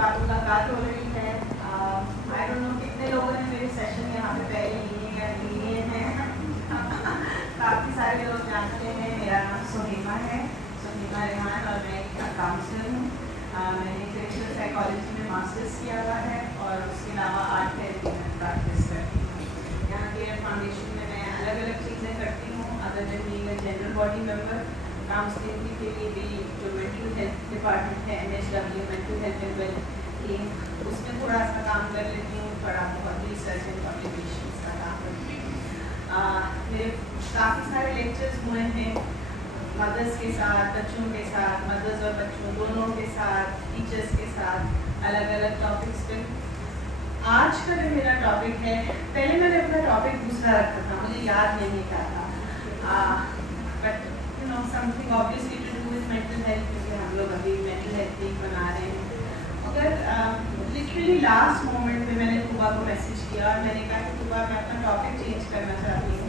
बाद मुलाकात हो रही है। आई डोंट नो कितने लोगों ने मेरे सेशन यहाँ पे पहले लिए या लिए हैं। काफ़ी सारे लोग जानते हैं। मेरा नाम सुनीमा है, सुनीमा रेहान, और मैं एक काउंसलर हूँ। मैंने क्लिनिकल साइकोलॉजी में मास्टर्स किया हुआ है और उसके अलावा आर्ट थेरेपी में प्रैक्टिस करती हूँ। यहाँ के फाउंडेशन में मैं अलग अलग चीज़ें करती हूँ। Other than being a general body member, counselling के लिए भी जो मेंटल हेल्थ डिपार्टमेंट है MHW mental health and wellbeing, उसमें थोड़ा सा काम कर लेती हूँ। थोड़ा बहुत रिसर्च एंड पब्लिकेशन का काम करती हूँ। मेरे काफ़ी सारे लेक्चर्स हुए हैं मदर्स के साथ, बच्चों के साथ, मदर्स और बच्चों दोनों के साथ, टीचर्स के साथ, अलग अलग टॉपिक्स पे। आज का जो मेरा टॉपिक है, पहले मैंने अपना टॉपिक दूसरा रखा था, मुझे याद नहीं क्या था, but you know something obviously to do with mental health, क्योंकि हम लोग अभी मेंटल हेल्थ वीक मना रहे हैं। मगर लिटरली लास्ट मोमेंट पे मैंने तुबा को मैसेज किया और मैंने कहा कि तुबा, मैं अपना टॉपिक चेंज करना चाहती हूँ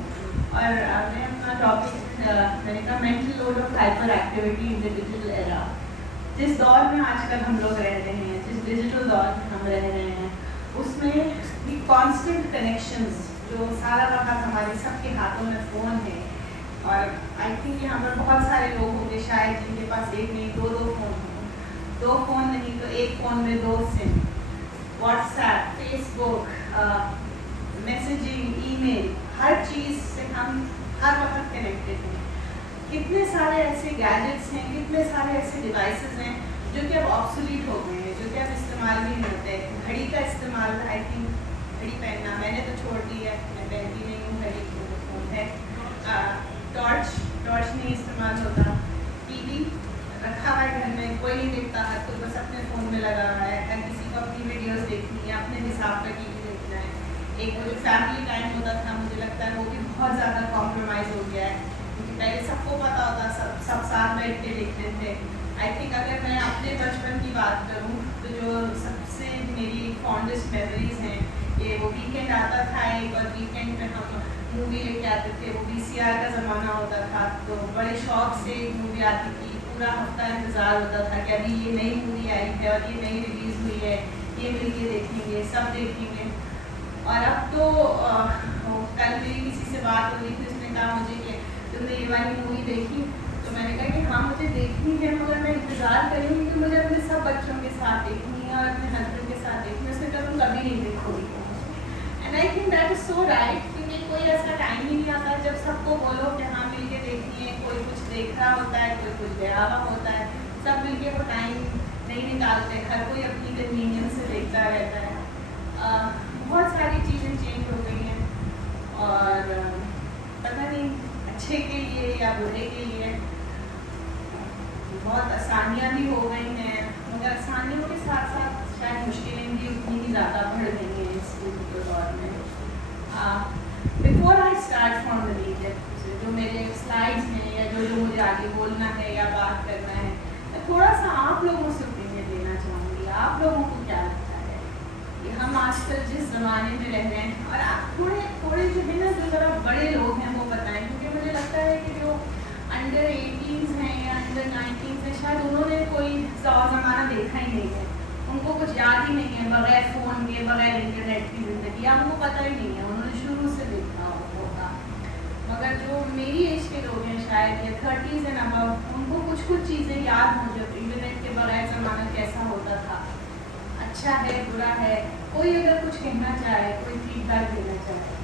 और मैं अपना टॉपिक मैंने कहा mental load of hyper activity in the digital era. जिस दौर में आजकल हम लोग रह रहे हैं, जिस डिजिटल दौर में हम रह रहे हैं, उसमें भी कॉन्स्टेंट कनेक्शंस, जो सारा वक्त हमारे सबके हाथों में फ़ोन है। और आई थिंक यहाँ पर बहुत सारे लोग होंगे शायद जिनके पास एक नहीं दो फ़ोन हों, दो फ़ोन नहीं तो एक फ़ोन में दो SIM, WhatsApp, Facebook, messaging, email, हर चीज़ से हम हर वक्त कनेक्टेड हैं। कितने सारे ऐसे गैजेट्स हैं, कितने सारे ऐसे डिवाइसेस हैं जो कि अब ऑब्सोलीट हो गए हैं, जो कि अब इस्तेमाल भी नहीं होते। घड़ी का इस्तेमाल, आई थिंक घड़ी पहनना मैंने तो छोड़ दी है, मैं पहनती नहीं हूँ घड़ी, तो फ़ोन है। टॉर्च नहीं इस्तेमाल होता। टीवी रखा हुआ है घर में, कोई नहीं देखता है, तो बस अपने फ़ोन में लगा हुआ है। हर किसी को अपनी वीडियोज़ देखनी है, अपने हिसाब का टीवी देखना है। एक वो जो फैमिली टाइम होता था, मुझे लगता है वो भी बहुत ज़्यादा कॉम्प्रोमाइज़ हो गया है, क्योंकि पहले सबको पता होता, सब साथ बैठ के देखते थे। आई थिंक अगर मैं अपने बचपन की बात करूँ तो जो सबसे मेरी फॉन्डेस्ट मेमोरीज़ हैं, ये वो वीकेंड आता था एक, और वीकेंड में हम मूवी लेके आते थे। वो VCR का ज़माना होता था, तो बड़े शौक से मूवी आती थी, पूरा हफ्ता इंतज़ार होता था कि अभी ये नई मूवी आई है और ये नई रिलीज़ हुई है, ये मिलके देखेंगे, सब देखेंगे। और अब तो कल मेरी किसी से बात हो रही थी, उसने कहा मुझे कि तुमने ये वाली मूवी देखी, तो मैंने कहा कि हाँ मुझे देखनी है, मगर मैं इंतज़ार करूँगी कि मुझे अपने सब बच्चों के साथ देखनी है और अपने हस्बैंड के साथ देखनी है। उसने कहा तुम कभी नहीं देखोगी। And I think that is so right, क्योंकि कोई ऐसा टाइम ही नहीं आता जब सबको बोलो कि हाँ मिल के देखनी है। कोई कुछ देख रहा होता है, कोई कुछ गया हुआ होता है, सब मिल के वो टाइम नहीं निकालते, हर कोई अपनी कन्वीनियंस से देखता रहता है। बहुत सारी चीज़ें चेंज हो गई हैं और पता नहीं अच्छे के लिए या बुरे के लिए। बहुत आसानियाँ भी हो गई हैं, मगर आसानियों के साथ साथ शायद मुश्किलें भी उतनी ही ज़्यादा बढ़ गई हैं इस दौर में। Before I start from the media, जो मेरे स्लाइड्स हैं या जो मुझे आगे बोलना है या बात करना है, मैं थोड़ा सा आप लोगों से ओपिनियन देना चाहूँगी। आप लोगों को क्या लगता है कि हम आजकल जिस ज़माने में रह रहे हैं, और आप थोड़े जो है ना, जो ज़रा बड़े लोग हैं वो बताएं, क्योंकि मुझे लगता है कि जो अंडर 18s हैं या अंडर 19s हैं, शायद उन्होंने कोई ज़माना देखा ही नहीं है, उनको कुछ याद ही नहीं है बगैर फ़ोन के, बगैर इंटरनेट की ज़िंदगी, या उनको पता ही नहीं है, उन्होंने शुरू से देखा होगा। मगर जो मेरी एज के लोग हैं शायद, या 30s एंड अबव, उनको कुछ चीज़ें याद हों जब इंटरनेट के बगैर ज़माना कैसा होता था, अच्छा है बुरा है। कोई अगर कुछ कहना चाहे, कोई फीडबैक देना चाहे।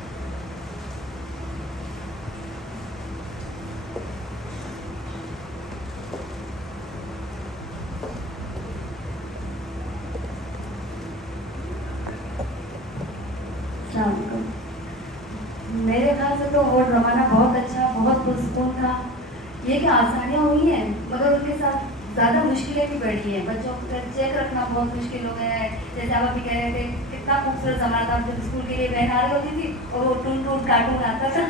मेरे ख्याल से तो वो ज़माना बहुत अच्छा, बहुत पुरसकून था। ये कि आसानियाँ हुई हैं, मगर उनके साथ ज़्यादा मुश्किलें भी बढ़ी हैं। बच्चों का चेक रखना बहुत मुश्किल हो गया है। जैसे आप अभी कह रहे थे, कितना खूबसूरत ज़माना था जब स्कूल के लिए बहन आ रही होती थी और वो टून टून कार्टून आता था।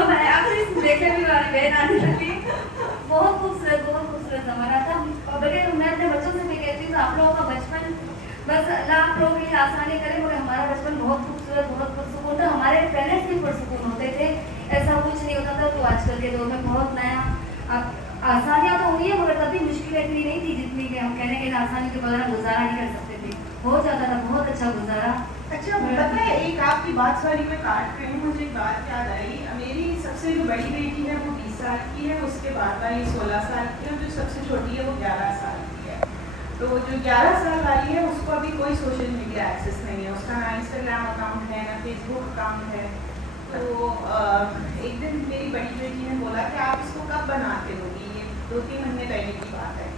हमारे आखिरी देखने भी हमारी बहन आने लगी। बहुत खूबसूरत ज़माना था। और बल्कि मैं अपने बच्चों से भी कहती हूँ, आप लोगों का बचपन बस अल्लाह आप लोगों के लिए आसानी करे, मगर हमारा बचपन बहुत खूबसूरत, बहुत पुरसकून था। हमारे पेरेंट्स भी पुरसकून होते थे, ऐसा कुछ नहीं होता था। तो आजकल के दौर में बहुत नया आसानियाँ तो हुई है, मगर तभी मुश्किलें इतनी नहीं थी जितनी कि हम कहने के आसानी के बगैर गुजारा नहीं कर सकते थे। हो जाता था, बहुत अच्छा गुजारा। अच्छा पता है, एक आपकी बात, सॉरी मैं काट रही हूँ, मुझे एक बात याद आई। मेरी सबसे जो बड़ी बेटी है वो 20 साल की है, उसके बाद वाली 16 साल की है, और जो सबसे छोटी है वो 11 साल की है। तो जो 11 साल वाली है उसको अभी कोई सोशल मीडिया एक्सेस नहीं है, उसका ना इंस्टाग्राम अकाउंट है ना फेसबुक अकाउंट है। तो एक दिन मेरी बड़ी बेटी ने बोला कि आप इसको कब बना के दोगी, ये 2-3 महीने पहले की बात है।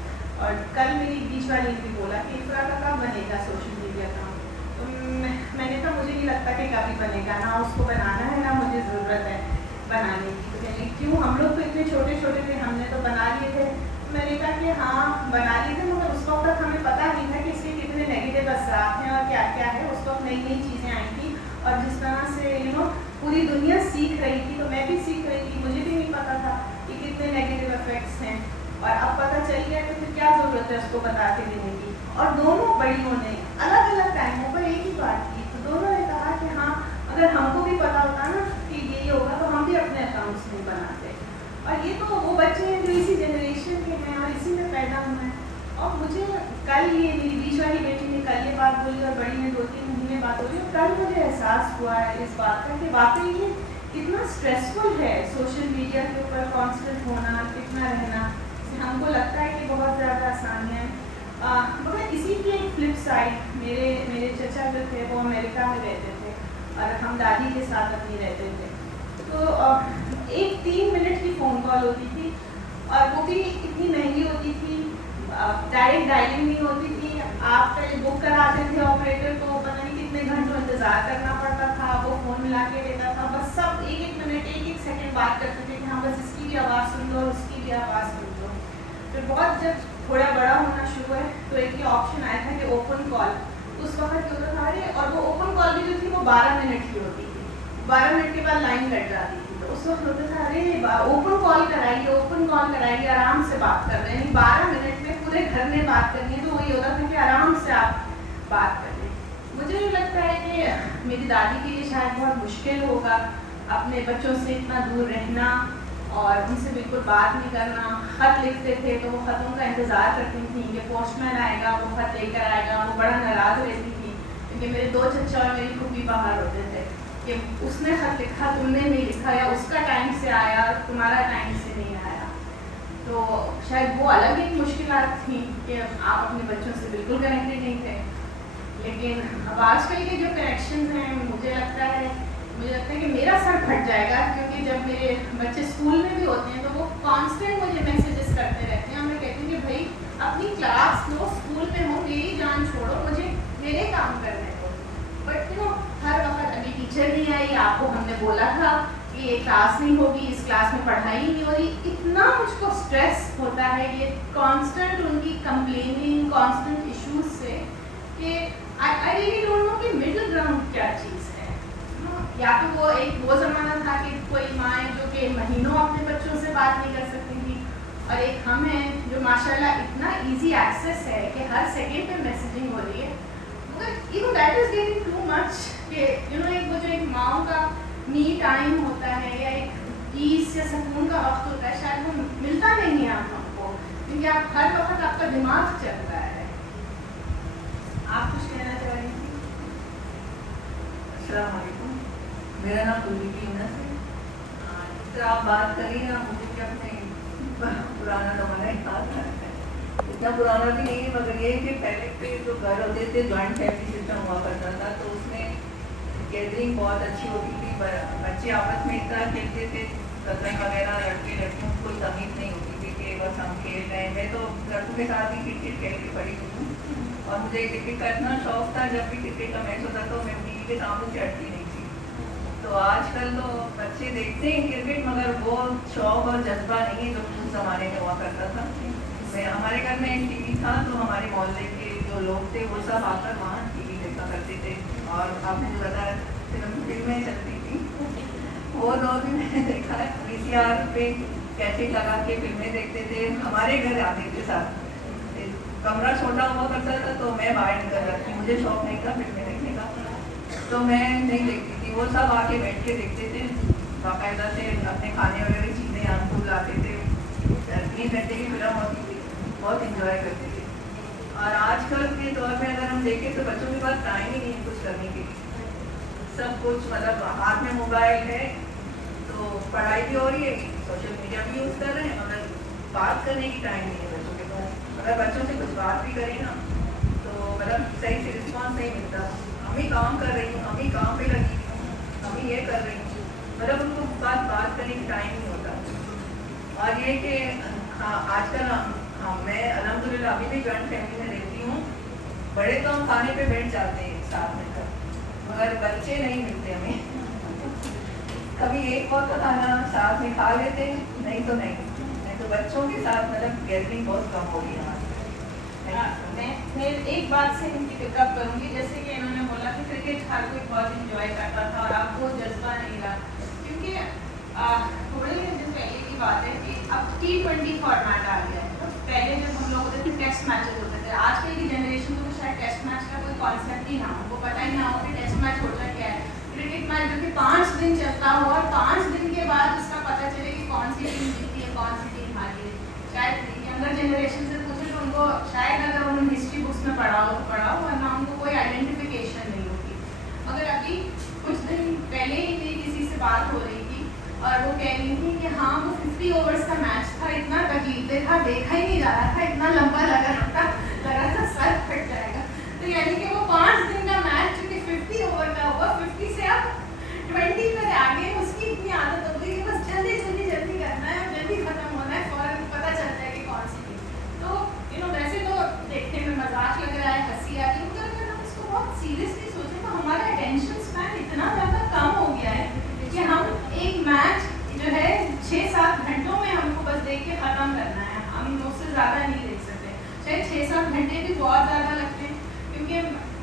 और कल मेरी बीच वाली ने भी बोला कि इफ्रा का कब बनेगा सोशल मीडिया अकाउंट। तो मैंने कहा मुझे नहीं लगता कि कभी बनेगा, ना उसको बनाना है ना मुझे ज़रूरत है बनाने की। तो कहने क्यों, हम लोग तो इतने छोटे छोटे थे, हमने तो बना लिए थे। मैंने कहा कि हाँ बना लिए थे, मगर उस वक्त तक हमें पता नहीं था कि इसके कितने नेगेटिव असरात हैं और क्या क्या है। उस वक्त नई नई चीज़ें आई थी, और जिस तरह से पूरी दुनिया सीख रही थी, तो मैं भी सीख रही थी, मुझे भी नहीं पता था कि कितने नेगेटिव इफेक्ट्स हैं। और अब पता चल गया तो फिर क्या ज़रूरत है उसको बता के देने की। और दोनों बड़ियों ने अलग अलग टाइमों पर एक ही बात की, तो दोनों ने कहा कि हाँ अगर हमको भी पता होता ना कि ये होगा तो हम भी अपने अकाउंट्स नहीं बनाते। और ये तो वो बच्चे हैं जो इसी जनरेशन के हैं और इसी में पैदा हुए हैं। और मुझे कल, ये मेरी बीच वाली बेटी ने कल ये बात बोली और बड़ी ने 2-3 महीने बात बोली, और कल मुझे एहसास हुआ है इस बात का कि वाकई ये कितना स्ट्रेसफुल है सोशल मीडिया के ऊपर कॉन्स्टेंट होना, कितना रहना। हमको लगता है कि बहुत ज़्यादा आसानियाँ हैं, मगर इसी की एक फ्लिप साइड, मेरे चचा जो थे वो अमेरिका में रहते थे और हम दादी के साथ अपनी रहते थे। तो एक 3 मिनट की फ़ोन कॉल होती थी, और वो भी इतनी महंगी होती थी, डायरेक्ट डायलिंग नहीं होती थी। आप पहले बुक कराते थे ऑपरेटर को, पता नहीं कितने घंटों इंतज़ार करना पड़ता था, वो फ़ोन मिला के देता था, बस सब 1-1 मिनट 1-1 सेकंड बात करते थे कि हाँ बस इसकी भी आवाज़ सुन लो और उसकी भी आवाज़ सुन लो। फिर बहुत जब थोड़ा बड़ा होना शुरू है तो एक ये ऑप्शन आया था कि ओपन कॉल। उस वक्त क्या होता था, अरे और वो ओपन कॉल भी जो थी वो 12 मिनट की होती थी, 12 मिनट के बाद लाइन कट जाती थी। तो उस वक्त होता था अरे ओपन कॉल कराइए, ओपन कॉल कराइए, आराम से बात कर रहे हैं, 12 मिनट में पूरे घर में बात करनी है। तो वही होता था कि आराम से आप बात कर लें। मुझे ये लगता है कि मेरी दादी के लिए शायद बहुत मुश्किल होगा अपने बच्चों से इतना दूर रहना और उनसे बिल्कुल बात नहीं करना। ख़त लिखते थे तो वो ख़तों का इंतज़ार करती थी कि पोस्टमैन आएगा, वो ख़त लेकर आएगा। वो बड़ा नाराज़ रहती थी क्योंकि मेरे 2 चचा और मेरी फूफी बाहर होते थे कि उसने ख़त लिखा, तुमने नहीं लिखा, या उसका टाइम से आया तुम्हारा टाइम से नहीं आया। तो शायद वो अलग एक मुश्किलात थी कि आप अपने बच्चों से बिल्कुल कनेक्टेड नहीं थे। लेकिन अब आजकल के जो कनेक्शन हैं, मुझे लगता है कि मेरा सर फट जाएगा, क्योंकि जब मेरे बच्चे स्कूल में भी होते हैं तो वो कांस्टेंट मुझे मैसेजेस करते रहते हैं। मैं कहती हूँ कि भाई अपनी क्लास लो, स्कूल में हो, मेरी जान छोड़ो, मुझे मेरे काम करने दो। बट हर वक्त अभी टीचर नहीं आई, आपको हमने बोला था कि ये क्लास नहीं होगी, इस क्लास में पढ़ाई नहीं हो रही। इतना मुझको स्ट्रेस होता है ये कांस्टेंट उनकी कंप्लेनिंग, कांस्टेंट इश्यूज से, कि आई रियली डोंट नो कि मिडिल ग्राउंड क्या चीज़ है। या तो वो ज़माना था कि कोई माएँ जो कि महीनों अपने बच्चों से बात नहीं कर सकती थी, और एक हम हैं जो माशाल्लाह इतना इजी एक्सेस है कि हर सेकंड पे मैसेजिंग हो रही है। मगर that is getting too much कि एक वो जो एक माँ का मी टाइम होता है या एक पीस या सुकून का वक्त होता है, शायद वो मिलता नहीं है आप हमको, क्योंकि आप हर वक्त आपका दिमाग चल रहा है। आप कुछ कहना चाह रही थी? अस्सलाम वालेकुम, मेरा नाम कुलदीप यूनस है। जिस तरह आप बात करी ना, मुझे भी अपने पुराना ज़माना याद आ रहा है। इतना पुराना भी नहीं है, मगर ये कि पहले के जो घर होते थे जॉइंट फैमिली सिस्टम हुआ करता था, तो उसमें गैदरिंग बहुत अच्छी होती थी। बच्चे आपस में इतना खेलते थे, कज़न वगैरह, लड़के लड़कियों को कोई तमीज़ नहीं होती थी कि बस हम खेल रहे हैं। मैं तो लड़कों के साथ ही क्रिकेट खेल के पड़ी हूँ, और मुझे क्रिकेट का इतना शौक था, जब भी क्रिकेट का मैच होता तो मैं टीवी के सामने चढ़ती नहीं थी। तो आजकल तो बच्चे देखते हैं क्रिकेट, मगर वो शौक और जज्बा नहीं है जो उस ज़माने में हुआ करता था। हमारे घर में एक टीवी था, तो हमारे मोहल्ले के जो लोग थे वो सब आकर वहाँ टीवी देखा करते थे, और आपने जो बताया फिल्में चलती थी, वो दौर भी मैंने देखा है। VCR पे कैसेट लगा के फिल्में देखते थे, हमारे घर आते थे साथ। कमरा छोटा हुआ करता था तो मैं बाहर निकल जाती, मुझे शौक नहीं था फिल्में देखने का, तो मैं नहीं देखती थी। वो सब आके बैठ के देखते थे, बाकायदा से अपने खाने वगैरह चीज़ें आमतूल लाते थे। 3 घंटे की फिल्म होती थी, बहुत इंजॉय करते थे। और आज आजकल के दौर में अगर हम देखें तो बच्चों के पास टाइम ही नहीं है कुछ करने के लिए। सब कुछ मतलब हाथ में मोबाइल है, तो पढ़ाई भी हो रही है, सोशल मीडिया भी यूज़ कर रहे हैं, मगर बात करने की टाइम नहीं है बच्चों के पास। अगर बच्चों से कुछ बात भी करें ना तो मतलब सही से रिस्पॉन्स नहीं मिलता। हम ही काम कर रही हूँ, हम ही काम पे लगी हुई हूँ, हम ही ये कर रही हूँ, मतलब उनको बात करने की टाइम नहीं होता। और ये कि हाँ आजकल मैं अल्हम्दुलिल्लाह अभी भी जॉइंट फैमिली में रहती हूँ। बड़े तो हम खाने पे बैठ जाते हैं साथ में कर, मगर बच्चे नहीं मिलते हमें। कभी एक वक्त का खाना साथ में खा लेते हैं, नहीं तो बच्चों के साथ मतलब गैदरिंग बहुत कम हो गई हमारी। मैं एक बात से इनकी पिकअप करूँगी, जैसे कि इन्होंने बोला कि क्रिकेट हर कोई बहुत इंजॉय करता था और अब वो जज्बा नहीं रहा, क्योंकि थोड़े दिन पहले की बात है कि अब T20 फॉर्मेट आ गया है। तो पहले जब हम लोग होते थे टेस्ट मैचेस होते थे, आजकल की जनरेशन को तो शायद टेस्ट मैच का कोई कॉन्सेप्ट ही ना हो, उनको पता ही ना हो कि टेस्ट मैच होता क्या है। क्रिकेट मैच जो कि 5 दिन चलता हो और 5 दिन के बाद उसका पता चले कि कौन सी टीम जीती है, कौन सी टीम हारी है। शायद यंगर जनरेशन से पूछे तो उनको शायद अगर उन्होंने हिस्ट्री बुक्स में पढ़ा हो वरना उनको कोई आइडेंटिफिकेशन नहीं होगी। मगर अभी कुछ दिन पहले ही मेरी किसी से बात हो रही थी और वो कह रही थी कि हाँ वो 50 ओवर्स का मैच था, इतना तकलीफ था, देखा ही नहीं जा रहा था, इतना लंबा लगा था सर फट जाएगा। तो यानी कि वो 5 दिन का मैच जो कि 50 ओवर का हुआ, 50 से अब 20 पर आगे उसकी इतनी आदत हो गई कि बस जल्दी करना है और जल्दी खत्म होना है, फौरन पता चलता है कि कौन सी टीम। तो वैसे तो देखने में मजाक लग रहा है, हंसी आ रही है, मगर अगर हम इसको बहुत सीरियसली सोचें तो हमारा अटेंशन स्पैन इतना ज़्यादा कम हो गया है कि हम एक मैच जो है 6-7 घंटों में हमको बस देख के ख़त्म करना है, हम उससे ज़्यादा नहीं देख सकते। शायद 6-7 घंटे भी बहुत ज़्यादा लगते हैं, क्योंकि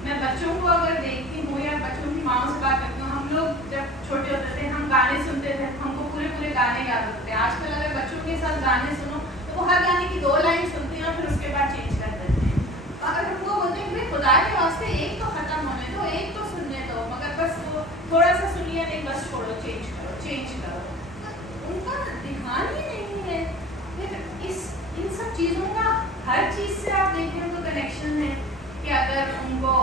मैं बच्चों को अगर देखती हूँ या बच्चों की माँओं से बात करती हूँ, हम लोग जब छोटे होते थे हम गाने सुनते थे, हमको पूरे गाने याद होते थे। आजकल अगर बच्चों के साथ गाने सुनो तो वो हर गाने की 2 लाइन सुनते हैं और फिर उसके बाद चेंज कर देते हैं। अगर हमको बोलते हैं कि खुदा के वास्ते एक तो ख़त्म होने दो, एक तो सुनने दो, मगर बस वो थोड़ा सा सुनिए, नहीं बस छोड़ो, चेंज करो, उनका ध्यान ही नहीं है। फिर इन सब चीज़ों का हर चीज़ से आप देखें तो कनेक्शन है कि अगर उनको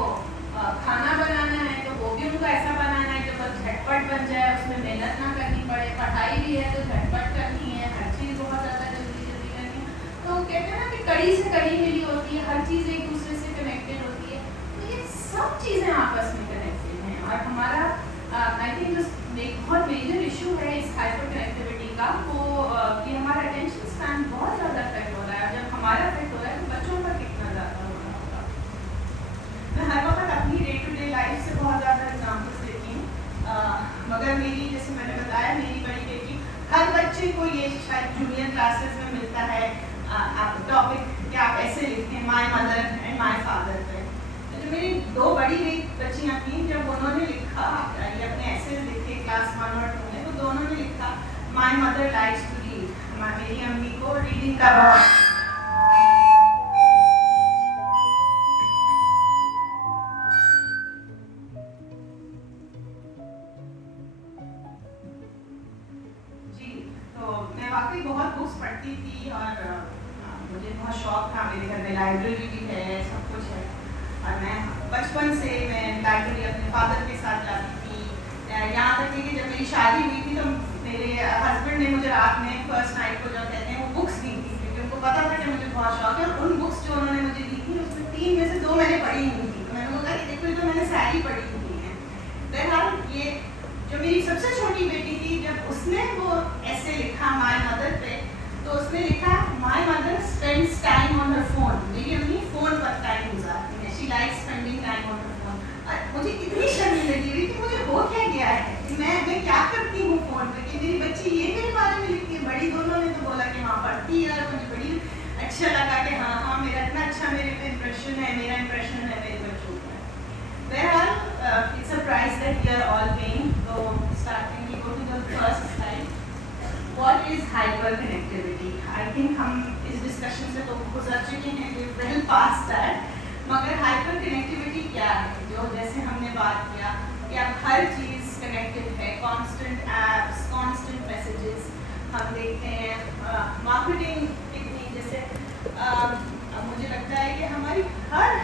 खाना बनाना है तो वो भी उनको ऐसा बनाना है जो बस झटपट बन जाए, उसमें मेहनत ना करनी पड़े। पढ़ाई भी है तो झटपट करनी है, हर चीज़ बहुत ज़्यादा जल्दी करनी है। तो कहते हैं ना कि कड़ी से कड़ी मिली होती है, हर चीज़ एक दूसरे से कनेक्टेड होती है। तो ये सब चीज़ें आपस में कनेक्टेड हैं और हमारा आई थिंक जो एक बहुत मेजर इशू है इस हाइपर कनेक्टिविटी का, वो कि हमारा अटेंशन स्पैन बहुत ज़्यादा अफेक्ट हो रहा है। जब हमारा अफेक्ट हो रहा है तो बच्चों का कितना ज़्यादा हो रहा होगा। मैं हर वक्त अपनी डे टू डे लाइफ से बहुत ज़्यादा एग्जाम्पल्स देती हूँ, मगर मेरी जैसे मैंने बताया मेरी बड़ी बेटी, हर बच्चे को ये शायद जूनियर क्लासेस में मिलता है टॉपिक कि आप ऐसे लिखते हैं my mother and my father पे। तो जो मेरी 2 बड़ी बच्चियाँ थी, जब उन्होंने लिखा ये अपने ऐसे लिखे क्लास 1 और 2 में, तो दोनों ने लिखा my mother likes to read, मेरी अम्मी को रीडिंग का बहुत जी। तो मैं वाकई बहुत बुक्स पढ़ती थी और मुझे बहुत शौक था, मेरे घर में लाइब्रेरी भी है, सब कुछ है। और मैं बचपन से मैं लाइब्रेरी अपने फादर के साथ जाती थी, यहाँ तक कि जब मेरी शादी हुई थी तो मेरे हस्बैंड ने मुझे रात में फर्स्ट नाइट को जो कहते हैं वो बुक्स दी थी, क्योंकि उनको पता था कि मुझे बहुत शौक है। और उन बुक्स जो उन्होंने मुझे दी थी उसमें 3 में से 2 मैंने पढ़ी हुई थी। तो मैंने बोला कि देखो ये तो मैंने सारी पढ़ी हुई है। बहरहाल ये जो मेरी सबसे छोटी बेटी थी, जब उसने वो ऐसे लिखा माय मदर पे, तो उसने लिखा my mother spends time on her phone, मेरी अम्मी फ़ोन पर टाइम गुजारती है, she likes spending time on her phone. और मुझे इतनी शर्म लगी हुई कि मुझे हो क्या गया है कि मैं क्या करती हूँ फ़ोन पे, कि मेरी बच्ची ये मेरे बारे में लिखती है। बड़ी दोनों ने तो बोला कि हाँ पढ़ती है, और मुझे बड़ी अच्छा लगा कि हाँ मेरा इतना अच्छा मेरे पे इम्प्रेशन है, मेरा इम्प्रेशन है मेरे बच्चों का। बहरहाल it's a price that we are all paying. तो starting we go to the first slide, what is hyper connectivity. I think हम इस डिस्कशन से तो गुजर चुके हैं, वी वेल पास्ट दैट। मगर हाइपर कनेक्टिविटी क्या है, जो जैसे हमने बात किया कि अब हर चीज़ कनेक्टेड है, कांस्टेंट एप्स, कांस्टेंट मैसेजेस हम देखते हैं। मार्केटिंग टेक्निक जैसे मुझे लगता है कि हमारी हर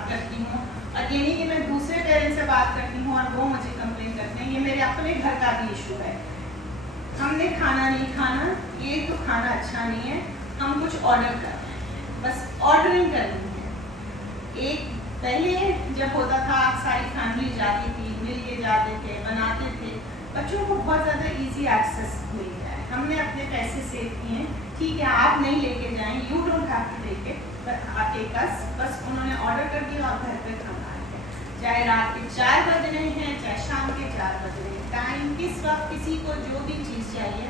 बात करती हूँ, और ये नहीं कि मैं दूसरे पेरेंट्स से बात करती हूँ और वो मुझे कंप्लेन करते हैं। ये मेरे अपने घर का भी इशू है। हमने खाना नहीं खाना, ये तो खाना अच्छा नहीं है, हम कुछ ऑर्डर कर रहे हैं, बस ऑर्डरिंग करनी है। एक पहले जब होता था सारी फैमिली जाती थी, मिल के जाते थे, बनाते थे, बच्चों को बहुत ज़्यादा इजी एक्सेस मिल गया है। हमने अपने पैसे सेव किए हैं, ठीक है आप नहीं लेके जाएं, you don't have to take it, take us, बस उन्होंने ऑर्डर कर दिया और घर पे खाना आ गया। चाहे रात के 4 बज रहे हैं, चाहे शाम के 4 बज रहे हैं, टाइम किस वक्त किसी को जो भी चीज़ चाहिए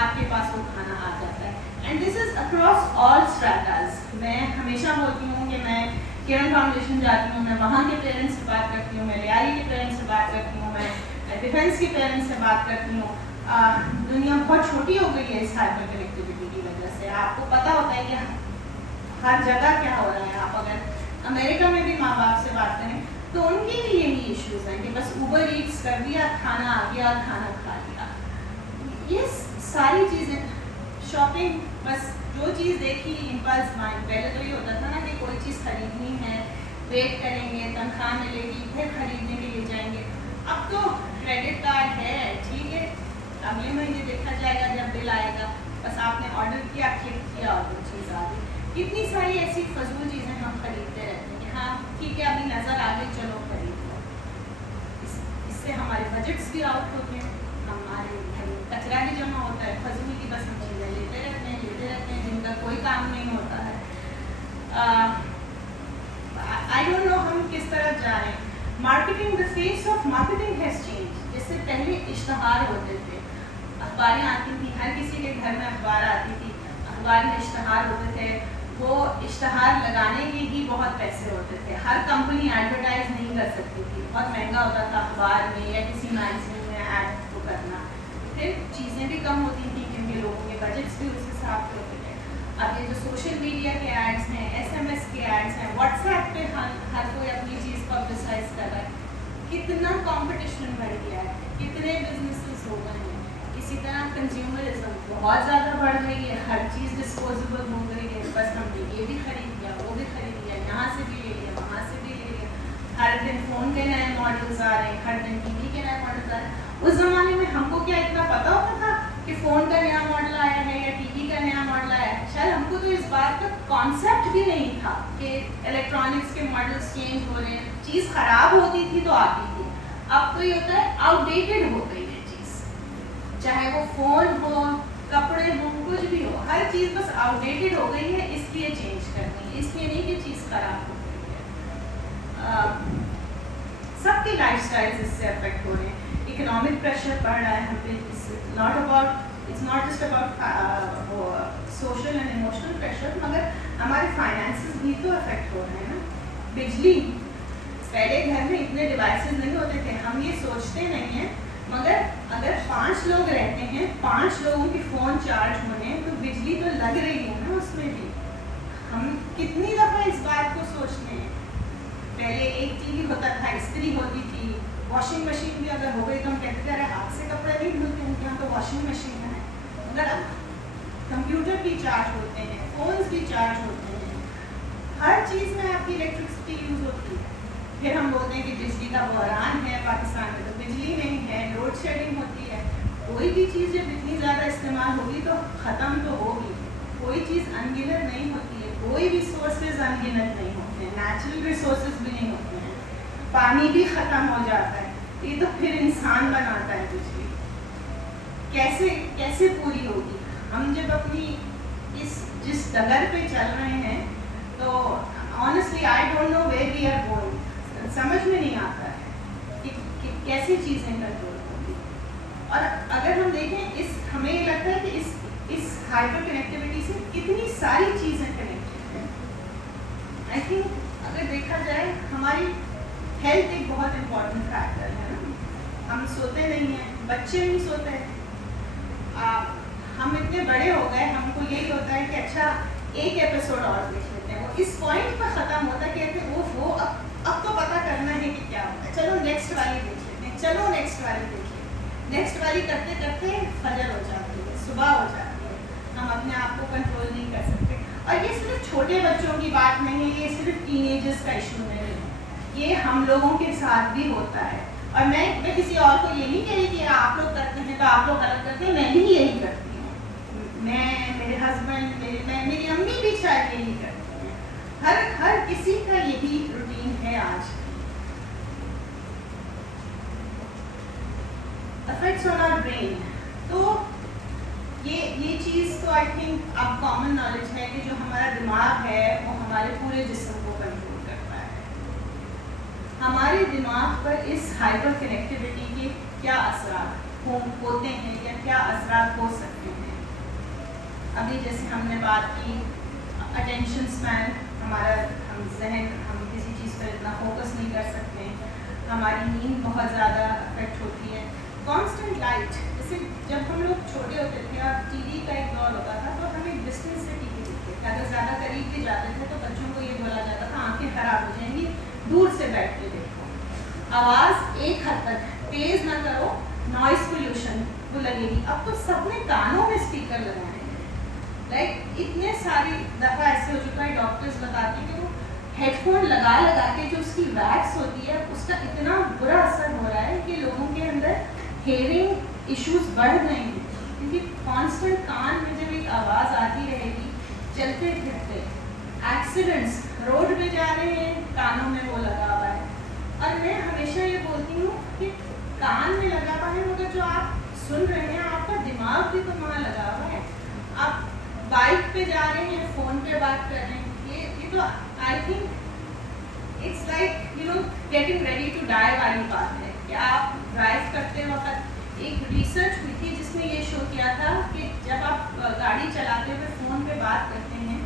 आपके पास वो खाना आ जाता है। And this is across all stratas. मैं हमेशा बोलती हूँ कि मैं किरण फाउंडेशन जाती हूँ, मैं वहाँ के पेरेंट्स से बात करती हूँ, मैं लियारी के पेरेंट्स से बात करती हूँ, मैं डिफेंस के पेरेंट्स से बात करती हूँ। दुनिया बहुत छोटी हो गई है इस हाइपर कनेक्टिविटी की वजह से। आपको पता होता है कि हर जगह क्या हो रहा है। आप अगर अमेरिका में भी माँ बाप से बात करें तो उनके भी यही इश्यूज हैं कि बस ऊबर ईट्स कर दिया, खाना आ गया, खाना खा लिया। ये सारी चीज़ें, शॉपिंग, बस जो चीज़ देखी इम्पल्स माइंड। पहले तो ये होता था ना कि कोई चीज़ खरीदनी है, वेट करेंगे, तनख्वाह मिलेगी, फिर खरीदने के लिए जाएंगे। अब तो क्रेडिट कार्ड है, ठीक है, अगले महीने देखा जाएगा जब बिल आएगा, बस आपने ऑर्डर किया, क्लिक किया और वो चीज़ आ गई। कितनी सारी ऐसी फजूल चीज़ें हम खरीदते रहते हैं कि हाँ ठीक है अभी नज़र आ गई, चलो खरीद लो। इससे हमारे बजट्स भी आउट होते हैं, हमारे घर में कचरा भी जमा होता है, फजूल की बस हम चीज़ें लेते रहते हैं जिनका कोई काम नहीं होता है। आई डोंट नो हम किस तरफ जा रहे हैं। Marketing, the face of marketing has change. जैसे पहले इश्तहार होते थे, अखबारें आती थी, हर किसी के घर में अखबार आती थी, अखबार में इश्तहार होते थे, वो इश्तहार लगाने के ही बहुत पैसे होते थे। हर कंपनी एडवर्टाइज नहीं कर सकती थी, बहुत महंगा होता था अखबार में या किसी मैगजीन में ऐड को करना। फिर चीज़ें भी कम होती थी क्योंकि लोगों के बजट्स भी उस हिसाब से होते थे। अब ये जो सोशल मीडिया के एड्स हैं, SMS के एड्स हैं, व्हाट्सएप पे हर कोई अपनी चीज़ पब्लिसाइज कर रहा है, कितना कंपटीशन बढ़ गया है, कितने बिजनेसेस हो गए हैं। इसी तरह कंज्यूमरिज्म बहुत ज़्यादा बढ़ गई है, हर चीज़ डिस्पोजेबल हो गई है, बस हमने ये भी खरीद लिया, वो भी खरीद लिया, यहाँ से भी ले लिया, वहाँ से भी ले लिया। हर दिन फ़ोन के नए मॉडल्स आ रहे हैं, हर दिन TV के नए मॉडल्स आ रहे हैं। उस ज़माने में हमको क्या इतना पता होता था कि फ़ोन का नया मॉडल आया है या TV का नया मॉडल आया है? शायद हमको तो इस बात का कॉन्सेप्ट भी नहीं था कि इलेक्ट्रॉनिक्स के मॉडल्स चेंज हो रहे हैं। चीज़ ख़राब होती थी तो आती थी, अब तो ये होता है आउटडेटेड हो गई है चीज़, चाहे वो फ़ोन हो, कपड़े हो, कुछ भी हो, हर चीज़ बस आउटडेटेड हो गई है, इसलिए चेंज करनी है, इसलिए नहीं कि चीज़ ख़राब हो गई है। सबके लाइफस्टाइल्स इससे अफेक्ट हो रहे हैं। इकोनॉमिक प्रेशर बढ़ रहा है हम पे, it's not just about social and emotional pressure, मगर हमारे फाइनेंसेस भी तो अफेक्ट हो रहे हैं ना। बिजली, पहले घर में इतने डिवाइसेस नहीं होते थे, हम ये सोचते नहीं हैं, मगर अगर 5 लोग रहते हैं, 5 लोगों के फ़ोन चार्ज होने तो बिजली तो लग रही है ना उसमें भी। हम कितनी दफ़ा इस बात को सोचते हैं। पहले एक TV होता था, इस्त्री होती थी, वॉशिंग मशीन भी अगर हो गई तो हम कहते थे अरे हाथ से कपड़े नहीं धुलते हैं, यहाँ तो वॉशिंग मशीन है। मगर अब कंप्यूटर भी चार्ज होते हैं, फ़ोन्स भी चार्ज होते हैं, हर चीज़ में आपकी इलेक्ट्रिसिटी यूज़ होती है। फिर हम बोलते हैं कि बिजली का बहरान है पाकिस्तान में, तो बिजली नहीं है, लोड शेडिंग होती है। कोई भी चीज़ जब इतनी ज़्यादा इस्तेमाल होगी तो ख़त्म तो होगी। कोई चीज़ अनगिनत नहीं होती है, कोई भी सोर्सेज अनगिनत नहीं होते हैं, नेचुरल रिसोर्सेज भी नहीं होते हैं, पानी भी ख़त्म हो जाता है। ये तो फिर इंसान बनाता है बिजली, कैसे पूरी होगी? हम जब अपनी जिस डगर पे चल रहे हैं तो honestly I don't know where we are going, समझ में नहीं आता है कि कैसे चीज़ें कंट्रोल होंगी। और अगर हम देखें हमें ये लगता है कि इस हाइपर कनेक्टिविटी से कितनी सारी चीज़ें कनेक्टेड हैं। आई थिंक अगर देखा जाए हमारी हेल्थ एक बहुत इम्पॉर्टेंट फैक्टर है ना। हम सोते नहीं हैं, बच्चे नहीं सोते हैं, हम इतने बड़े हो गए, हमको यही होता है कि अच्छा एक एपिसोड और देख लेते हैं। वो इस पॉइंट पर ख़त्म होता है, कहते हैं वो अब तो पता करना है कि क्या होता है, चलो नेक्स्ट वाली देख लेते हैं, चलो नेक्स्ट वाली देख लेते हैं। नेक्स्ट वाली करते करते फजर हो जाती है, सुबह हो जाती है, हम अपने आप को कंट्रोल नहीं कर सकते। और ये सिर्फ छोटे बच्चों की बात नहीं है, ये सिर्फ टीनेजर्स का इशू नहीं है, ये हम लोगों के साथ भी होता है। और मैं किसी और को ये नहीं कह रही कि आप लोग करते हैं तो आप लोग गलत करते हैं, मैं भी यही करती हूँ, मैं, मेरे हस्बैंड, मेरी अम्मी भी शायद यही करती हैं, हर किसी का यही रूटीन है आज। Effects on our brain, तो ये चीज़ तो आई थिंक अब कॉमन नॉलेज है कि जो हमारा दिमाग है वो हमारे पूरे जिस्म को कंट्रोल करता है। हमारे दिमाग पर इस हाइपर कनेक्टिविटी के क्या असरात होते हैं या क्या असरात हो सकते हैं। अभी जैसे हमने बात की अटेंशन स्पैन, हमारा हम किसी चीज़ पर इतना फोकस नहीं कर सकते, हमारी नींद बहुत ज़्यादा अफेक्ट होती है। कांस्टेंट लाइट, जैसे जब हम लोग छोटे होते थे और टीवी का एक दौर होता था तो हमें डिस्टेंस से टीवी देखते थे, अगर ज़्यादा करीब भी जाते थे तो बच्चों को ये बोला जाता था आंखें खराब हो जाएंगी, दूर से बैठ के देखो, आवाज़ एक हद तक तेज़ ना करो, नॉइस पोल्यूशन वो लगेगी। अब तो सबने कानों में स्पीकर लगाए हैं, लाइक इतने सारी दफ़ा ऐसे हो चुका है, डॉक्टर्स बताते हैं कि वो हेडफोन लगा के जो उसकी वैक्स होती है उसका इतना बुरा असर हो रहा है कि लोगों के अंदर हेयरिंग इश्यूज बढ़ गए हैं, क्योंकि कांस्टेंट कान में जब एक आवाज़ आती रहेगी चलते फिरते, एक्सीडेंट्स रोड पे जा रहे हैं कानों में वो लगा हुआ है। और मैं हमेशा ये बोलती हूँ कि कान में लगा हुआ है मगर जो आप सुन रहे हैं आपका दिमाग भी तो वहाँ लगा हुआ है। आप बाइक पे जा रहे हैं, फ़ोन पे बात कर रहे हैं, ये तो I think it's like you know getting ready to die वाली बात है कि आप ड्राइव करते वक्त एक रिसर्च हुई थी जिसमें ये शो किया था कि जब आप गाड़ी चलाते हुए फ़ोन पे बात करते हैं,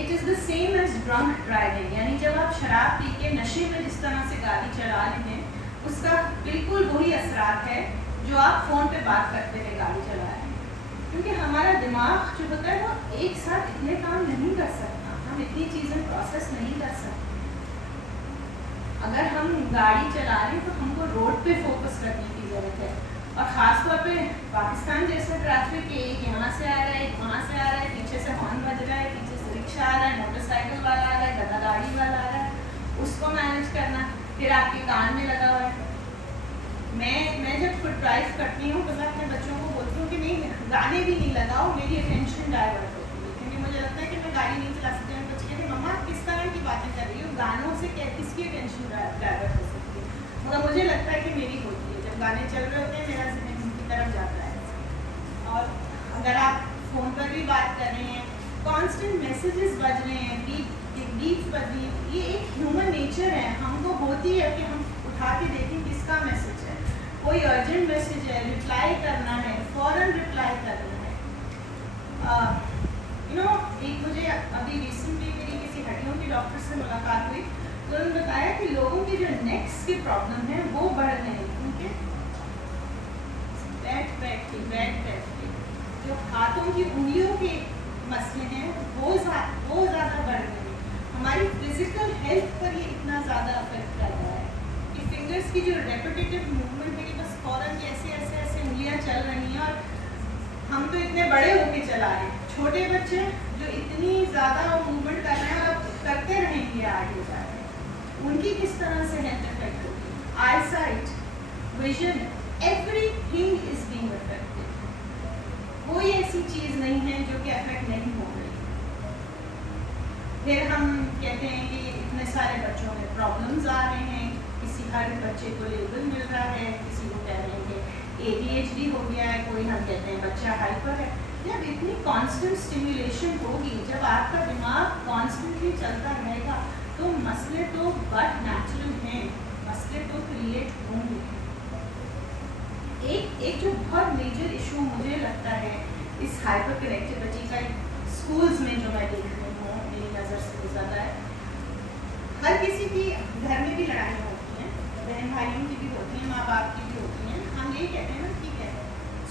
it is the same as drunk driving, यानी जब आप शराब पी के नशे में जिस तरह से गाड़ी चला रहे हैं उसका बिल्कुल वही असरात है जो आप फ़ोन पे बात करते हुए गाड़ी चला रहे हैं। क्योंकि हमारा दिमाग जो होता है वो एक साथ इतने काम नहीं कर सकता, हम इतनी चीज़ें प्रोसेस नहीं कर सकते। अगर हम गाड़ी चला रहे हैं तो हमको रोड पे फोकस करने की ज़रूरत है, और ख़ास तौर पे पाकिस्तान जैसा ट्रैफिक, एक यहाँ से आ रहा है, एक वहाँ से आ रहा है, पीछे से हॉर्न बज रहा है, पीछे से रिक्शा आ रहा है, मोटरसाइकिल वाला आ रहा है, गधा गाड़ी वाला आ रहा है, उसको मैनेज करना, फिर आपके कान में लगा हुआ है। मैं जब खुद ड्राइव करती हूँ तो मैं अपने बच्चों को बोलती हूँ कि नहीं, गाने भी नहीं लगाओ, मेरी अटेंशन डाइवर्ट होती है, क्योंकि मुझे लगता है कि मैं गाड़ी नहीं चला सकती हूँ। बच्चे कहते मम्मा किस तरह की बातें कर रही हो, गानों से किसकी अटेंशन डाइवर्ट हो सकती है, मगर मुझे लगता है कि मेरी होती है। जब गाने चल रहे होते हैं मेरा ज़हन उनकी तरफ जाता है। और अगर आप फ़ोन पर भी बात कर रहे हैं, कॉन्स्टेंट मैसेजेस बज रहे हैं, बीट्स बज रही है, ये एक ह्यूमन नेचर है, हमको होती है कि हम उठा के देखें किसका मैसेज है, कोई अर्जेंट मैसेज है, रिप्लाई करना है, फ़ौरन रिप्लाई करना है। यू नो एक मुझे अभी रिसेंटली मेरी किसी हड्डियों के डॉक्टर से मुलाकात हुई तो उन्होंने बताया कि लोगों की जो नेक्स की प्रॉब्लम है वो बढ़ रहे हैं, क्योंकि बैठ के जो हाथों की उंगलियों के मसले हैं वो ज़्यादा बढ़ रहे हैं। हमारी फिजिकल हेल्थ पर ये इतना ज़्यादा अफेक्ट कर रहा है कि फिंगर्स की जो रेपिटेटिव मूवमेंट है कि बस फ़ौरन ऐसे उंगलियाँ चल रही हैं, और हम तो इतने बड़े होके चला रहे हैं, छोटे बच्चे जो इतनी ज़्यादा मूवमेंट कर रहे हैं और अब करते रहेंगे आगे जाके, उनकी किस तरह से हेल्थ इफेक्ट होगी। Eye sight, vision, everything is being affected. कोई ऐसी चीज़ नहीं है जो कि अफेक्ट नहीं हो रही। फिर हम कहते हैं कि इतने सारे बच्चों में प्रॉब्लम्स आ रहे हैं, किसी हर बच्चे को लेबल मिल रहा है, किसी को कह रहे हैं कि ADHD हो गया है, कोई हम कहते हैं बच्चा हाइपर है। जब इतनी कांस्टेंट स्टिमुलेशन होगी, जब आपका दिमाग कॉन्स्टेंटली चलता रहेगा तो मसले तो बट नेचुरल हैं, मसले तो क्रिएट होंगे। एक जो बहुत मेजर इशू मुझे लगता है इस हाइपर कनेक्टिविटी का स्कूल्स में जो मैं देख रही हूँ, मेरी नज़र से गुजरा है, हर किसी की घर में भी लड़ाइयाँ होती हैं, बहन भाइयों की भी होती हैं, माँ बाप की भी होती हैं। हम ये कहते हैं ना ठीक है